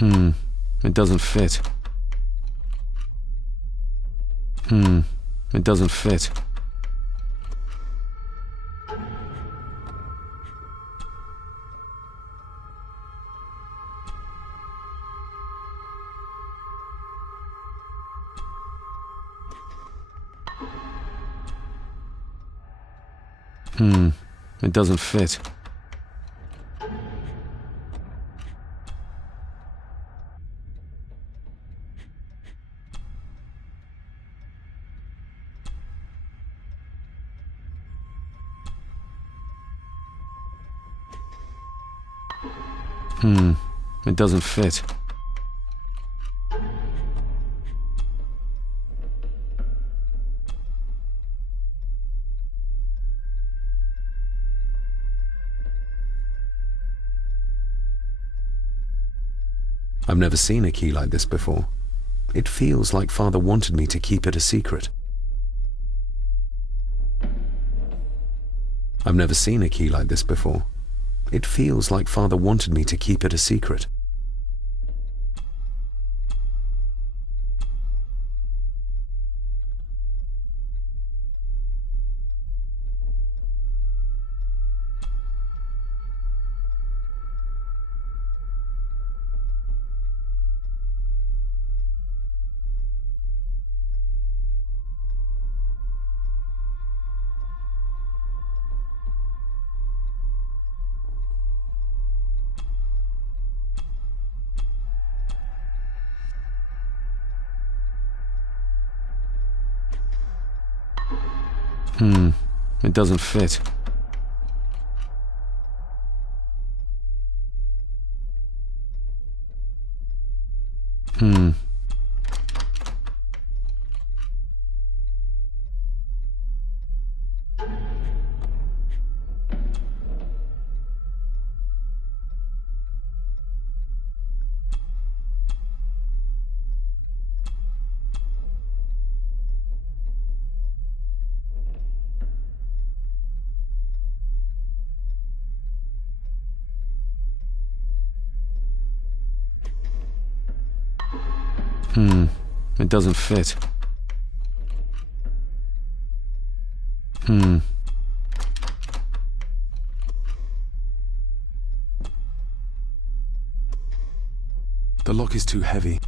It doesn't fit. It doesn't fit. It doesn't fit. It doesn't fit. I've never seen a key like this before. It feels like Father wanted me to keep it a secret. I've never seen a key like this before. It feels like Father wanted me to keep it a secret. It doesn't fit. It doesn't fit. The lock is too heavy.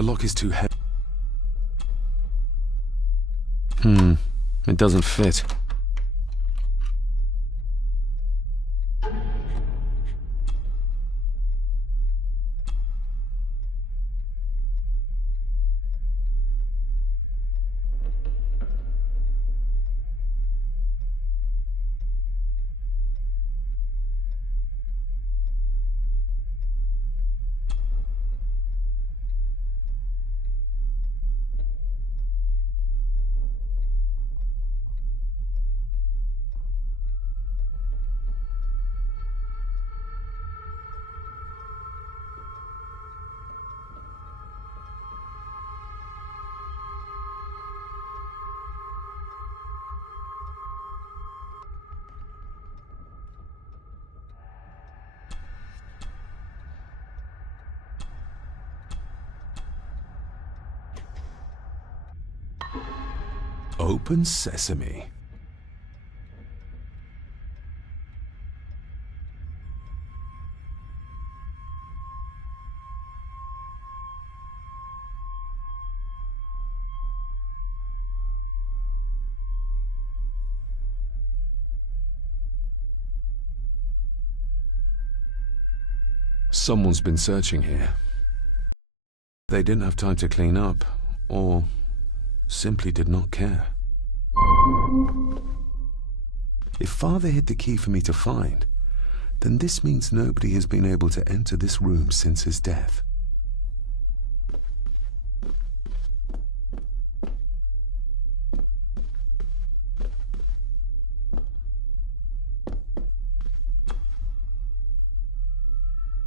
The lock is too heavy. It doesn't fit. Open sesame. Someone's been searching here. They didn't have time to clean up, or simply did not care. If Father hid the key for me to find, then this means nobody has been able to enter this room since his death.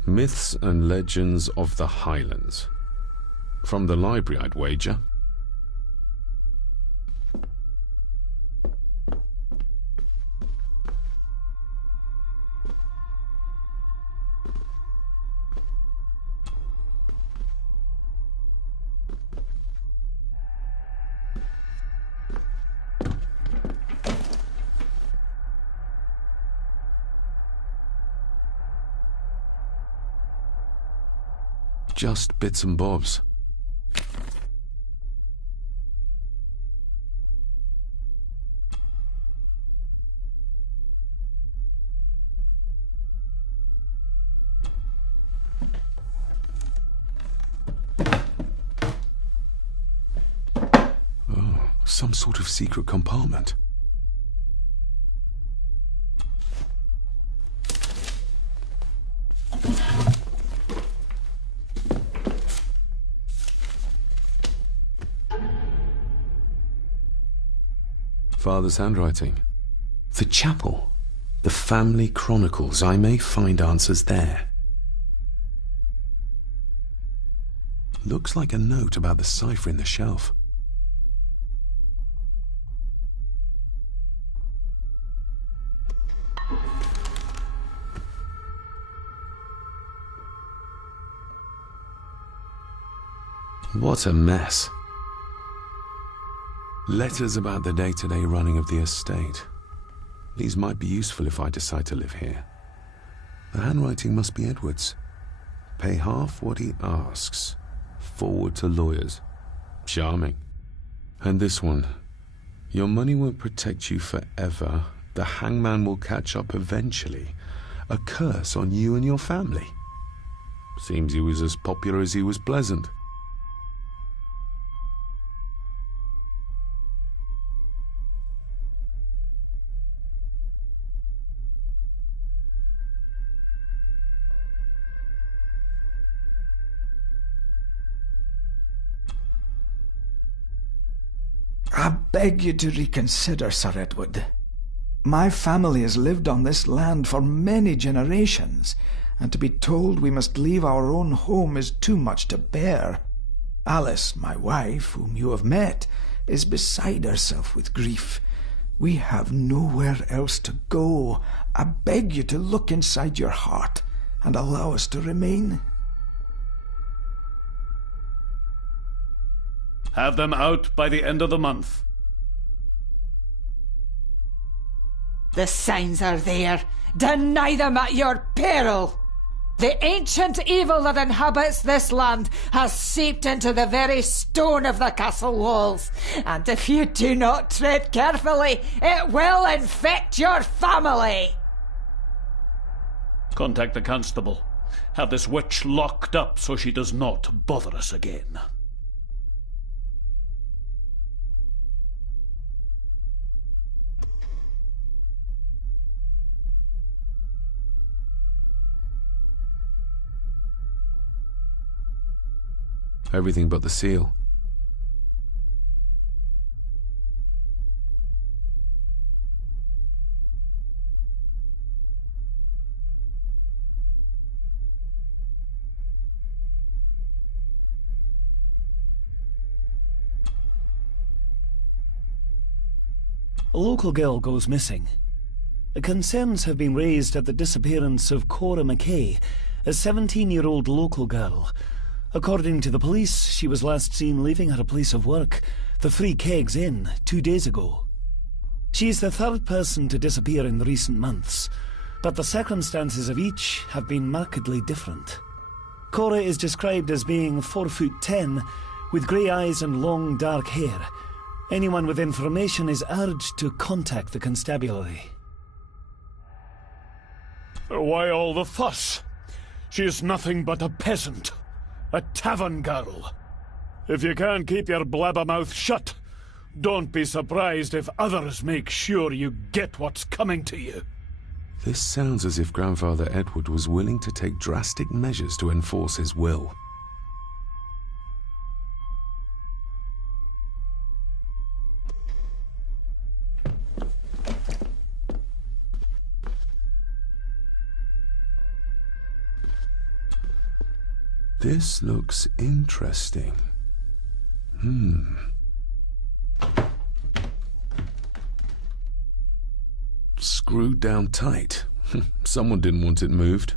Myths and Legends of the Highlands. From the library, I'd wager. Just bits and bobs. Oh, some sort of secret compartment. Father's handwriting. The chapel. The family chronicles. I may find answers there. Looks like a note about the cipher in the shelf. What a mess. Letters about the day-to-day running of the estate. These might be useful if I decide to live here. The handwriting must be Edward's. Pay half what he asks. Forward to lawyers. Charming. And this one. Your money won't protect you forever. The hangman will catch up eventually. A curse on you and your family. Seems he was as popular as he was pleasant. I beg you to reconsider, Sir Edward. My family has lived on this land for many generations, and to be told we must leave our own home is too much to bear. Alice, my wife, whom you have met, is beside herself with grief. We have nowhere else to go. I beg you to look inside your heart and allow us to remain. Have them out by the end of the month. The signs are there. Deny them at your peril. The ancient evil that inhabits this land has seeped into the very stone of the castle walls, and if you do not tread carefully, it will infect your family. Contact the constable. Have this witch locked up so she does not bother us again. Everything but the seal. A local girl goes missing. Concerns have been raised at the disappearance of Cora McKay, a 17-year-old local girl. According to the police, she was last seen leaving her place of work, the Three Kegs Inn, 2 days ago. She is the third person to disappear in the recent months, but the circumstances of each have been markedly different. Cora is described as being 4'10", with grey eyes and long dark hair. Anyone with information is urged to contact the constabulary. Why all the fuss? She is nothing but a peasant. A tavern girl. If you can't keep your blabbermouth shut, don't be surprised if others make sure you get what's coming to you. This sounds as if Grandfather Edward was willing to take drastic measures to enforce his will. This looks interesting. Screwed down tight. Someone didn't want it moved.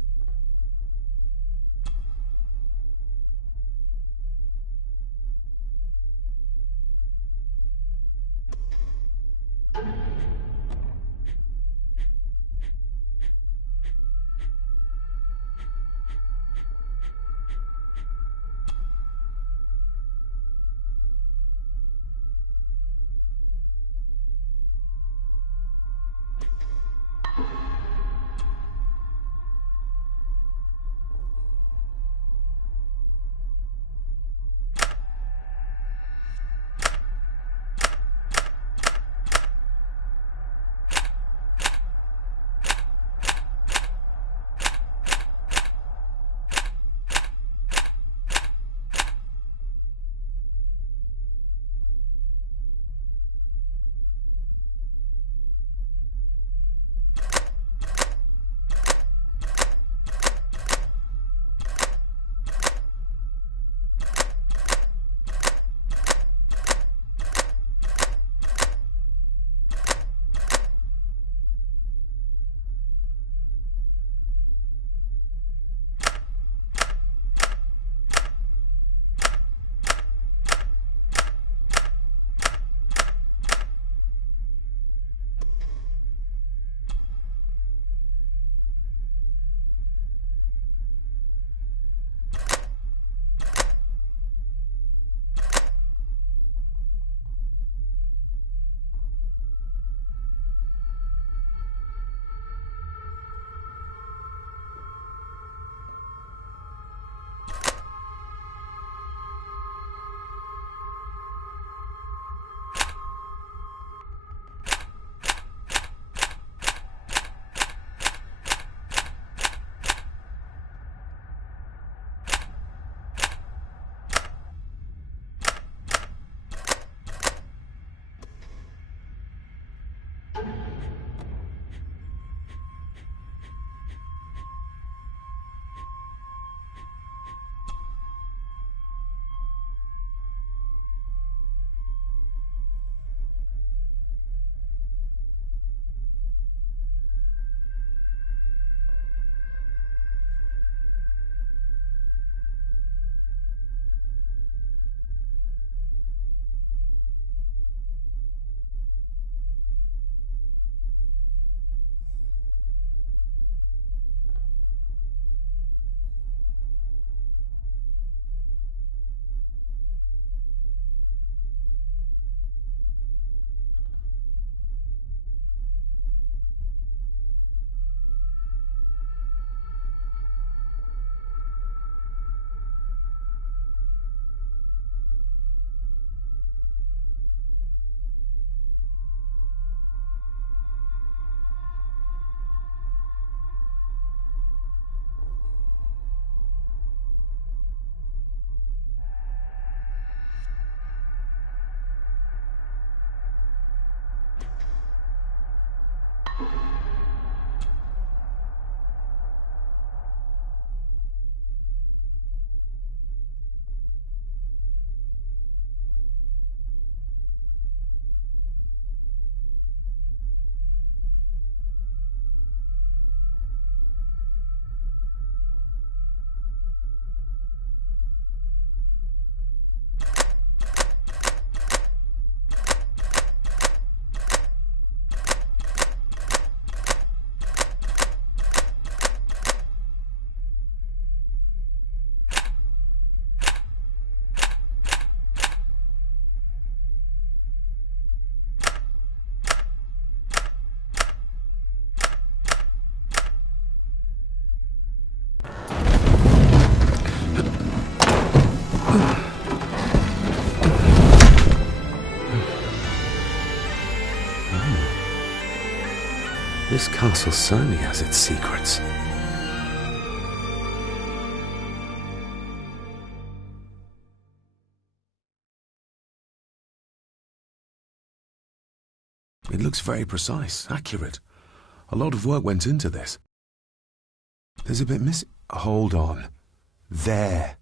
This castle certainly has its secrets. It looks very precise, accurate. A lot of work went into this. There's a bit missing. Hold on. There.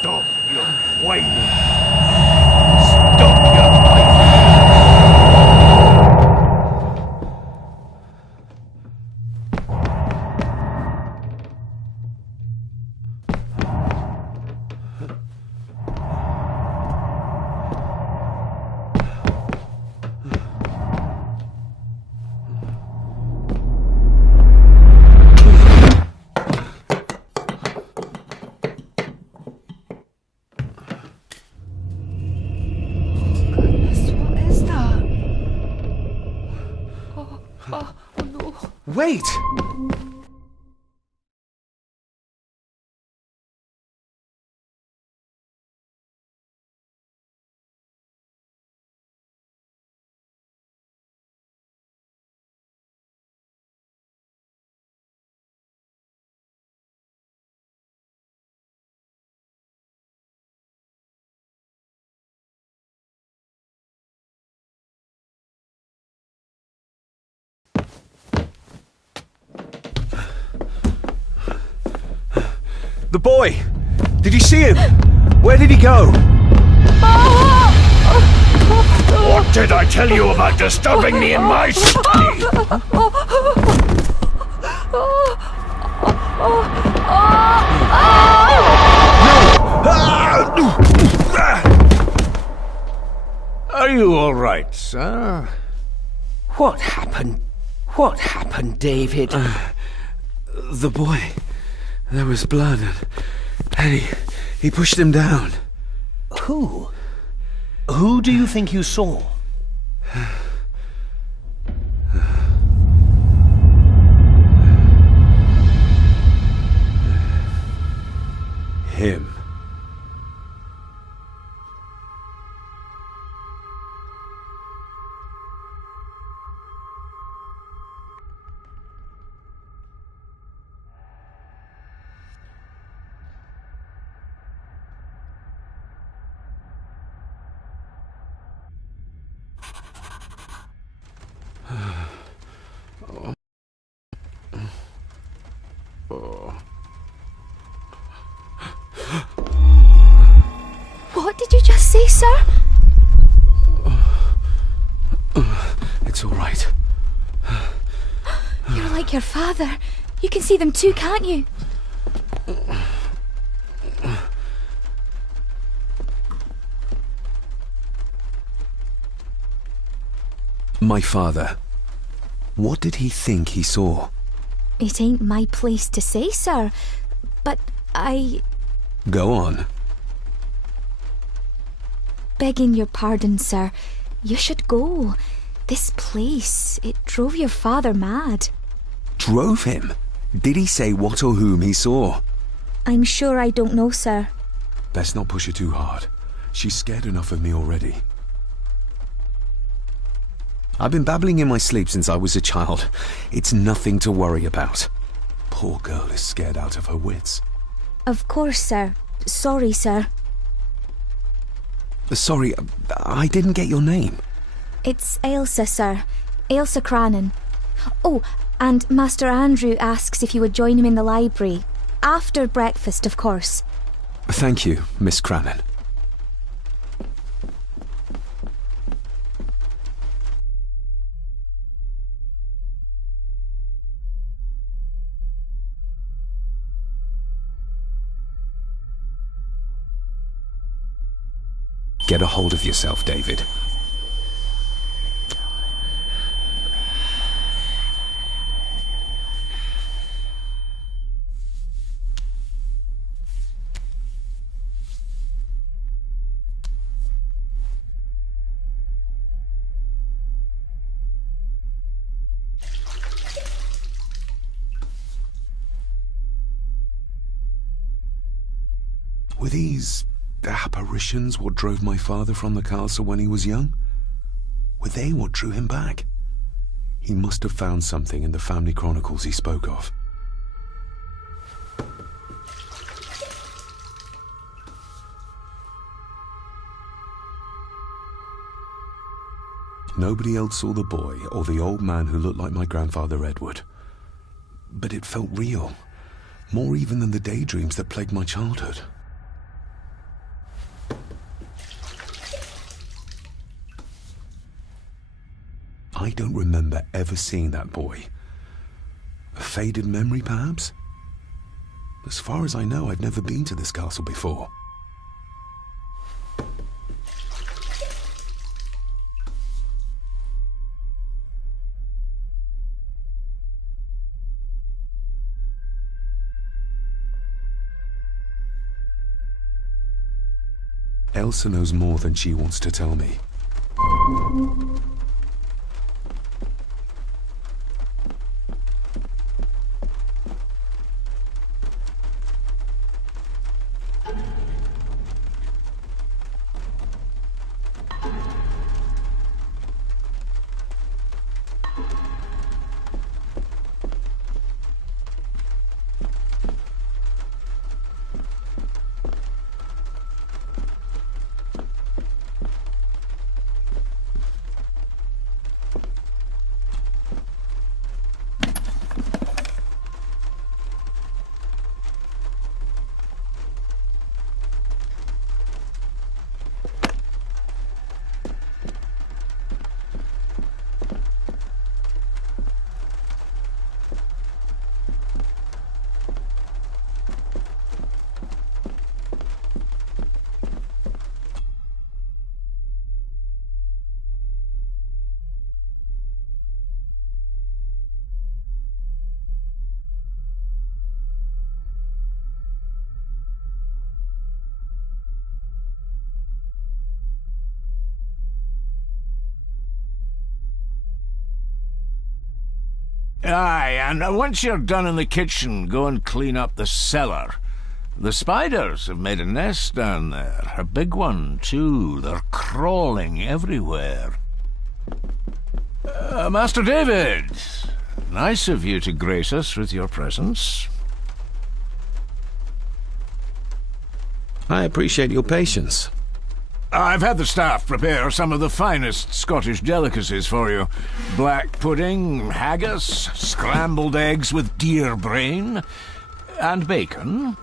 Stop your whining! Stop your whining! Wait! The boy! Did you see him? Where did he go? What did I tell you about disturbing me in my study? Are you all right, sir? What happened? What happened, David? The boy. There was blood, and he pushed him down. Who? Who do you think you saw? Him. What did you just say, sir? It's all right. You're like your father. You can see them too, can't you? My father. What did he think he saw? It ain't my place to say, sir. But Go on. Begging your pardon, sir. You should go. This place, it drove your father mad. Drove him? Did he say what or whom he saw? I'm sure I don't know, sir. Best not push her too hard. She's scared enough of me already. I've been babbling in my sleep since I was a child. It's nothing to worry about. Poor girl is scared out of her wits. Of course, sir. Sorry, sir. Sorry, I didn't get your name. It's Ailsa, sir. Ailsa Crannan. Oh, and Master Andrew asks if you would join him in the library. After breakfast, of course. Thank you, Miss Crannan. Get a hold of yourself, David. Were these apparitions what drove my father from the castle when he was young? Were they what drew him back? He must have found something in the family chronicles he spoke of. Nobody else saw the boy or the old man who looked like my grandfather Edward. But it felt real, more even than the daydreams that plagued my childhood. I don't remember ever seeing that boy. A faded memory, perhaps? As far as I know, I've never been to this castle before. Elsa knows more than she wants to tell me. Aye, and once you're done in the kitchen, go and clean up the cellar. The spiders have made a nest down there. A big one, too. They're crawling everywhere. Master David, nice of you to grace us with your presence. I appreciate your patience. I've had the staff prepare some of the finest Scottish delicacies for you. Black pudding, haggis, scrambled eggs with deer brain, and bacon.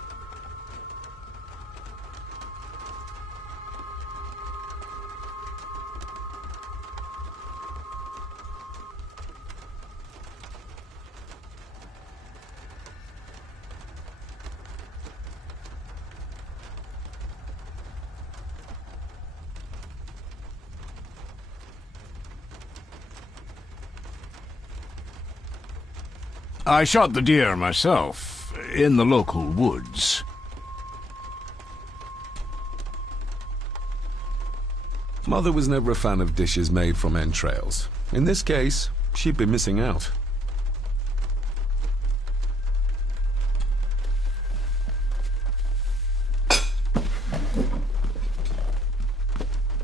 I shot the deer myself, in the local woods. Mother was never a fan of dishes made from entrails. In this case, she'd be missing out.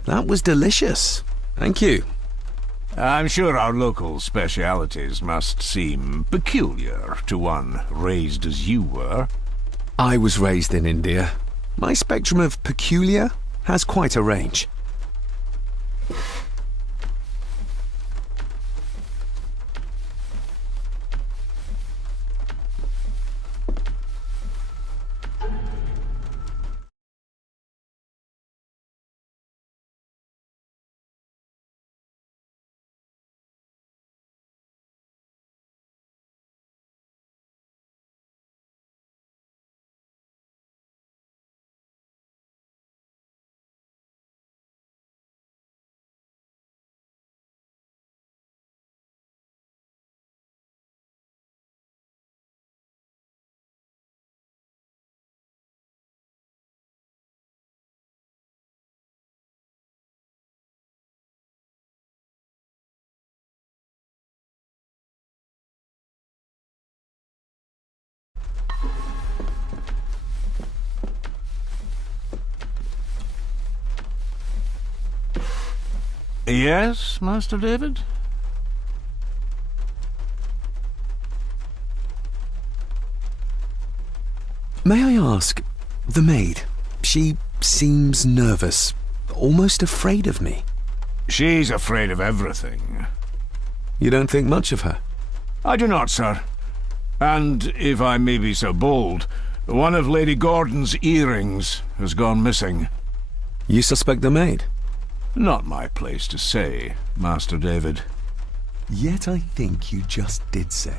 That was delicious. Thank you. I'm sure our local specialities must seem peculiar to one raised as you were. I was raised in India. My spectrum of peculiar has quite a range. Yes, Master David? May I ask, the maid, she seems nervous, almost afraid of me. She's afraid of everything. You don't think much of her? I do not, sir. And, if I may be so bold, one of Lady Gordon's earrings has gone missing. You suspect the maid? Not my place to say, Master David. Yet I think you just did say.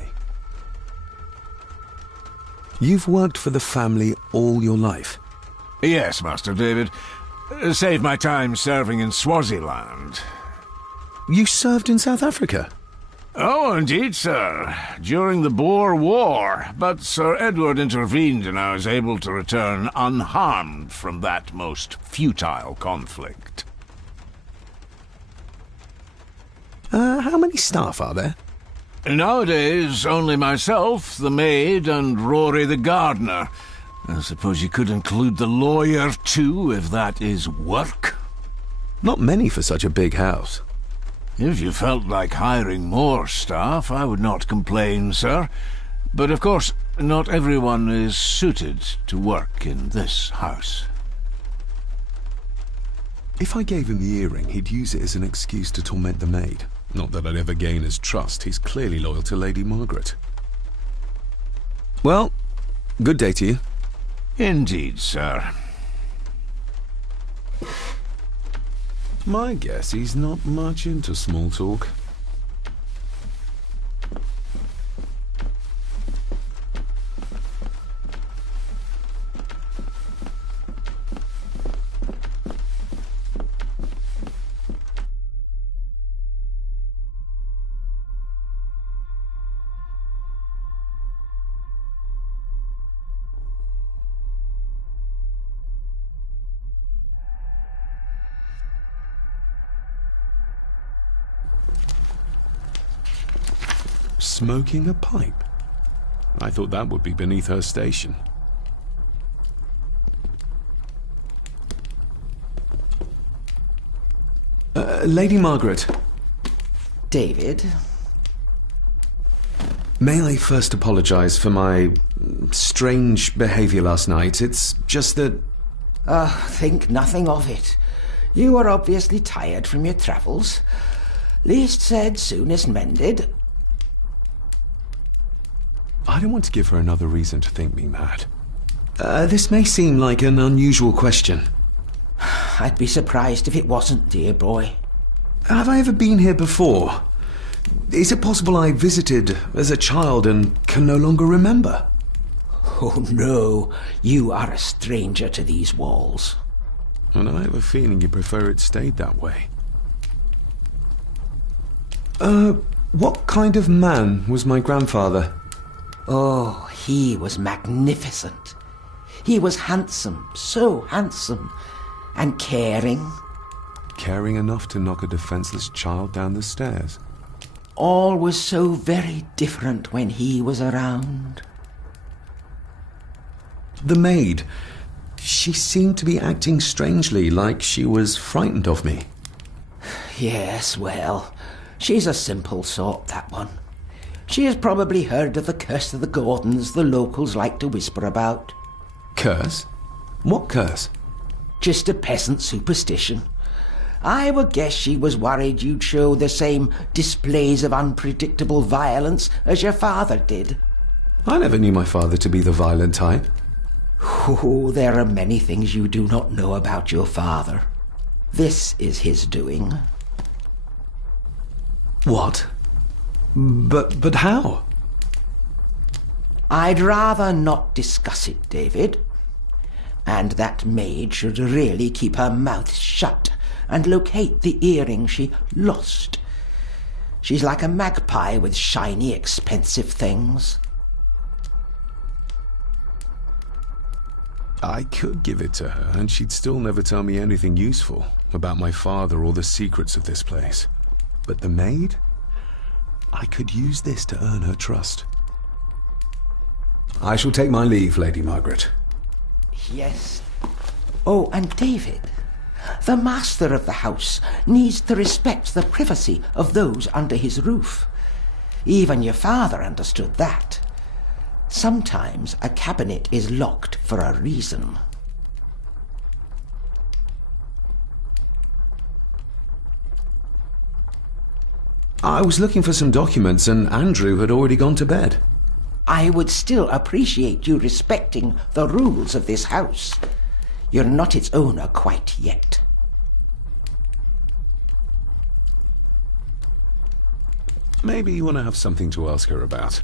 You've worked for the family all your life? Yes, Master David. Save my time serving in Swaziland. You served in South Africa? Oh, indeed, sir. During the Boer War. But Sir Edward intervened and I was able to return unharmed from that most futile conflict. How many staff are there? Nowadays, only myself, the maid, and Rory the gardener. I suppose you could include the lawyer, too, if that is work. Not many for such a big house. If you felt like hiring more staff, I would not complain, sir. But of course, not everyone is suited to work in this house. If I gave him the earring, he'd use it as an excuse to torment the maid. Not that I'd ever gain his trust. He's clearly loyal to Lady Margaret. Well, good day to you. Indeed, sir. My guess he's not much into small talk. Smoking a pipe? I thought that would be beneath her station. Lady Margaret. David? May I first apologize for my strange behavior last night? It's just that... Think nothing of it. You are obviously tired from your travels. Least said, soonest mended. I don't want to give her another reason to think me mad. This may seem like an unusual question. I'd be surprised if it wasn't, dear boy. Have I ever been here before? Is it possible I visited as a child and can no longer remember? Oh, no. You are a stranger to these walls. And I have a feeling you prefer it stayed that way. What kind of man was my grandfather? Oh, he was magnificent. He was handsome, so handsome, and caring. Caring enough to knock a defenseless child down the stairs. All was so very different when he was around. The maid. She seemed to be acting strangely, like she was frightened of me. Yes, well, she's a simple sort, that one. She has probably heard of the curse of the Gordons the locals like to whisper about. Curse? What curse? Just a peasant superstition. I would guess she was worried you'd show the same displays of unpredictable violence as your father did. I never knew my father to be the violent type. Oh, there are many things you do not know about your father. This is his doing. What? But how? I'd rather not discuss it, David. And that maid should really keep her mouth shut and locate the earring she lost. She's like a magpie with shiny, expensive things. I could give it to her, and she'd still never tell me anything useful about my father or the secrets of this place. But the maid? I could use this to earn her trust. I shall take my leave, Lady Margaret. Yes. Oh, and David, The master of the house needs to respect the privacy of those under his roof. Even your father understood that. Sometimes a cabinet is locked for a reason. I was looking for some documents and Andrew had already gone to bed. I would still appreciate you respecting the rules of this house. You're not its owner quite yet. Maybe you want to have something to ask her about.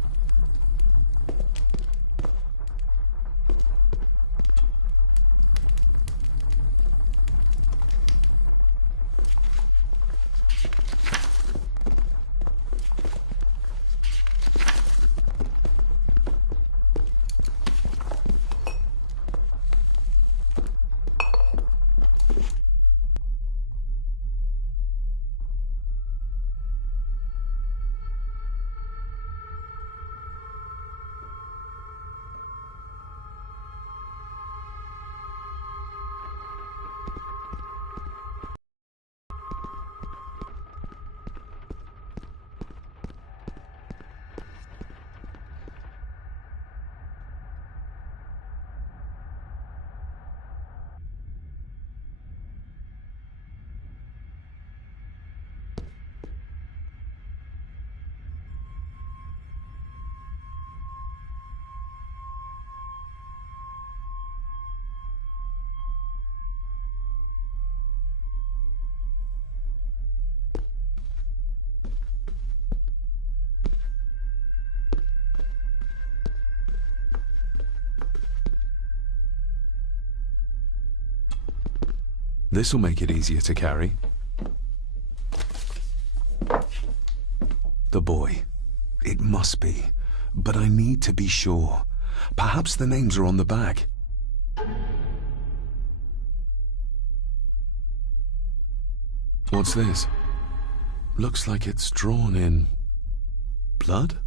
This'll make it easier to carry. The boy. It must be. But I need to be sure. Perhaps the names are on the bag. What's this? Looks like it's drawn in blood?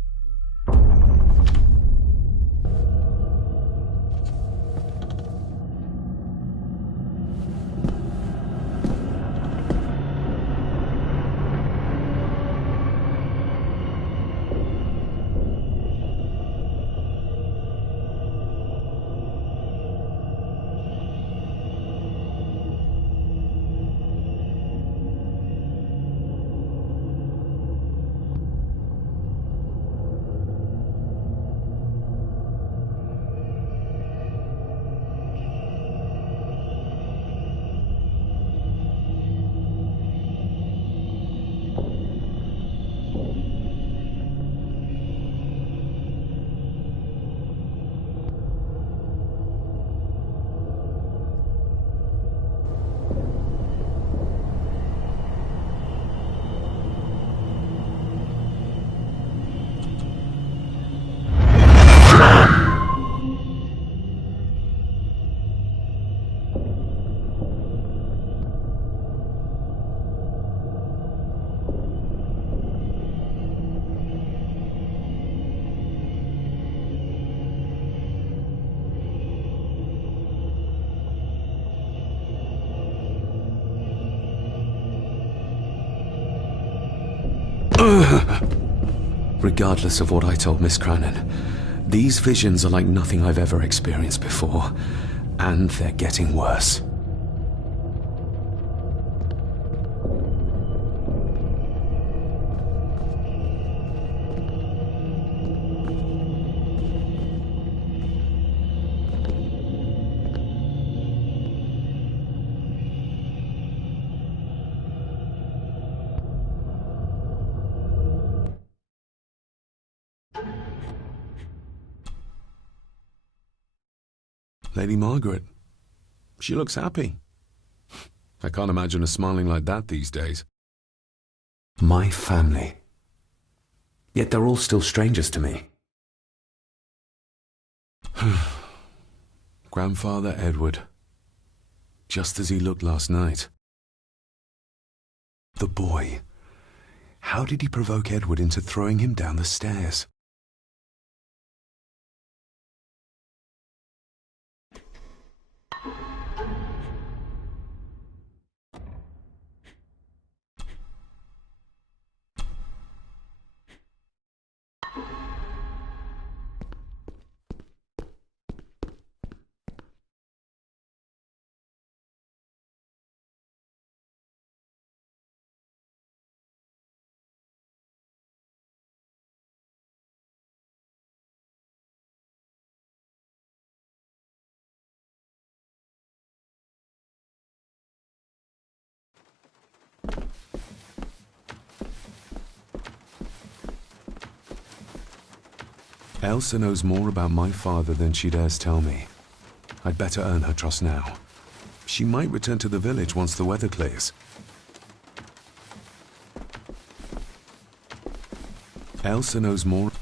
Regardless of what I told Miss Cranon, these visions are like nothing I've ever experienced before, and they're getting worse. Lady Margaret. She looks happy. I can't imagine her smiling like that these days. My family. Yet they're all still strangers to me. Grandfather Edward. Just as he looked last night. The boy. How did he provoke Edward into throwing him down the stairs? Elsa knows more about my father than she dares tell me. I'd better earn her trust now. She might return to the village once the weather clears. Elsa knows more.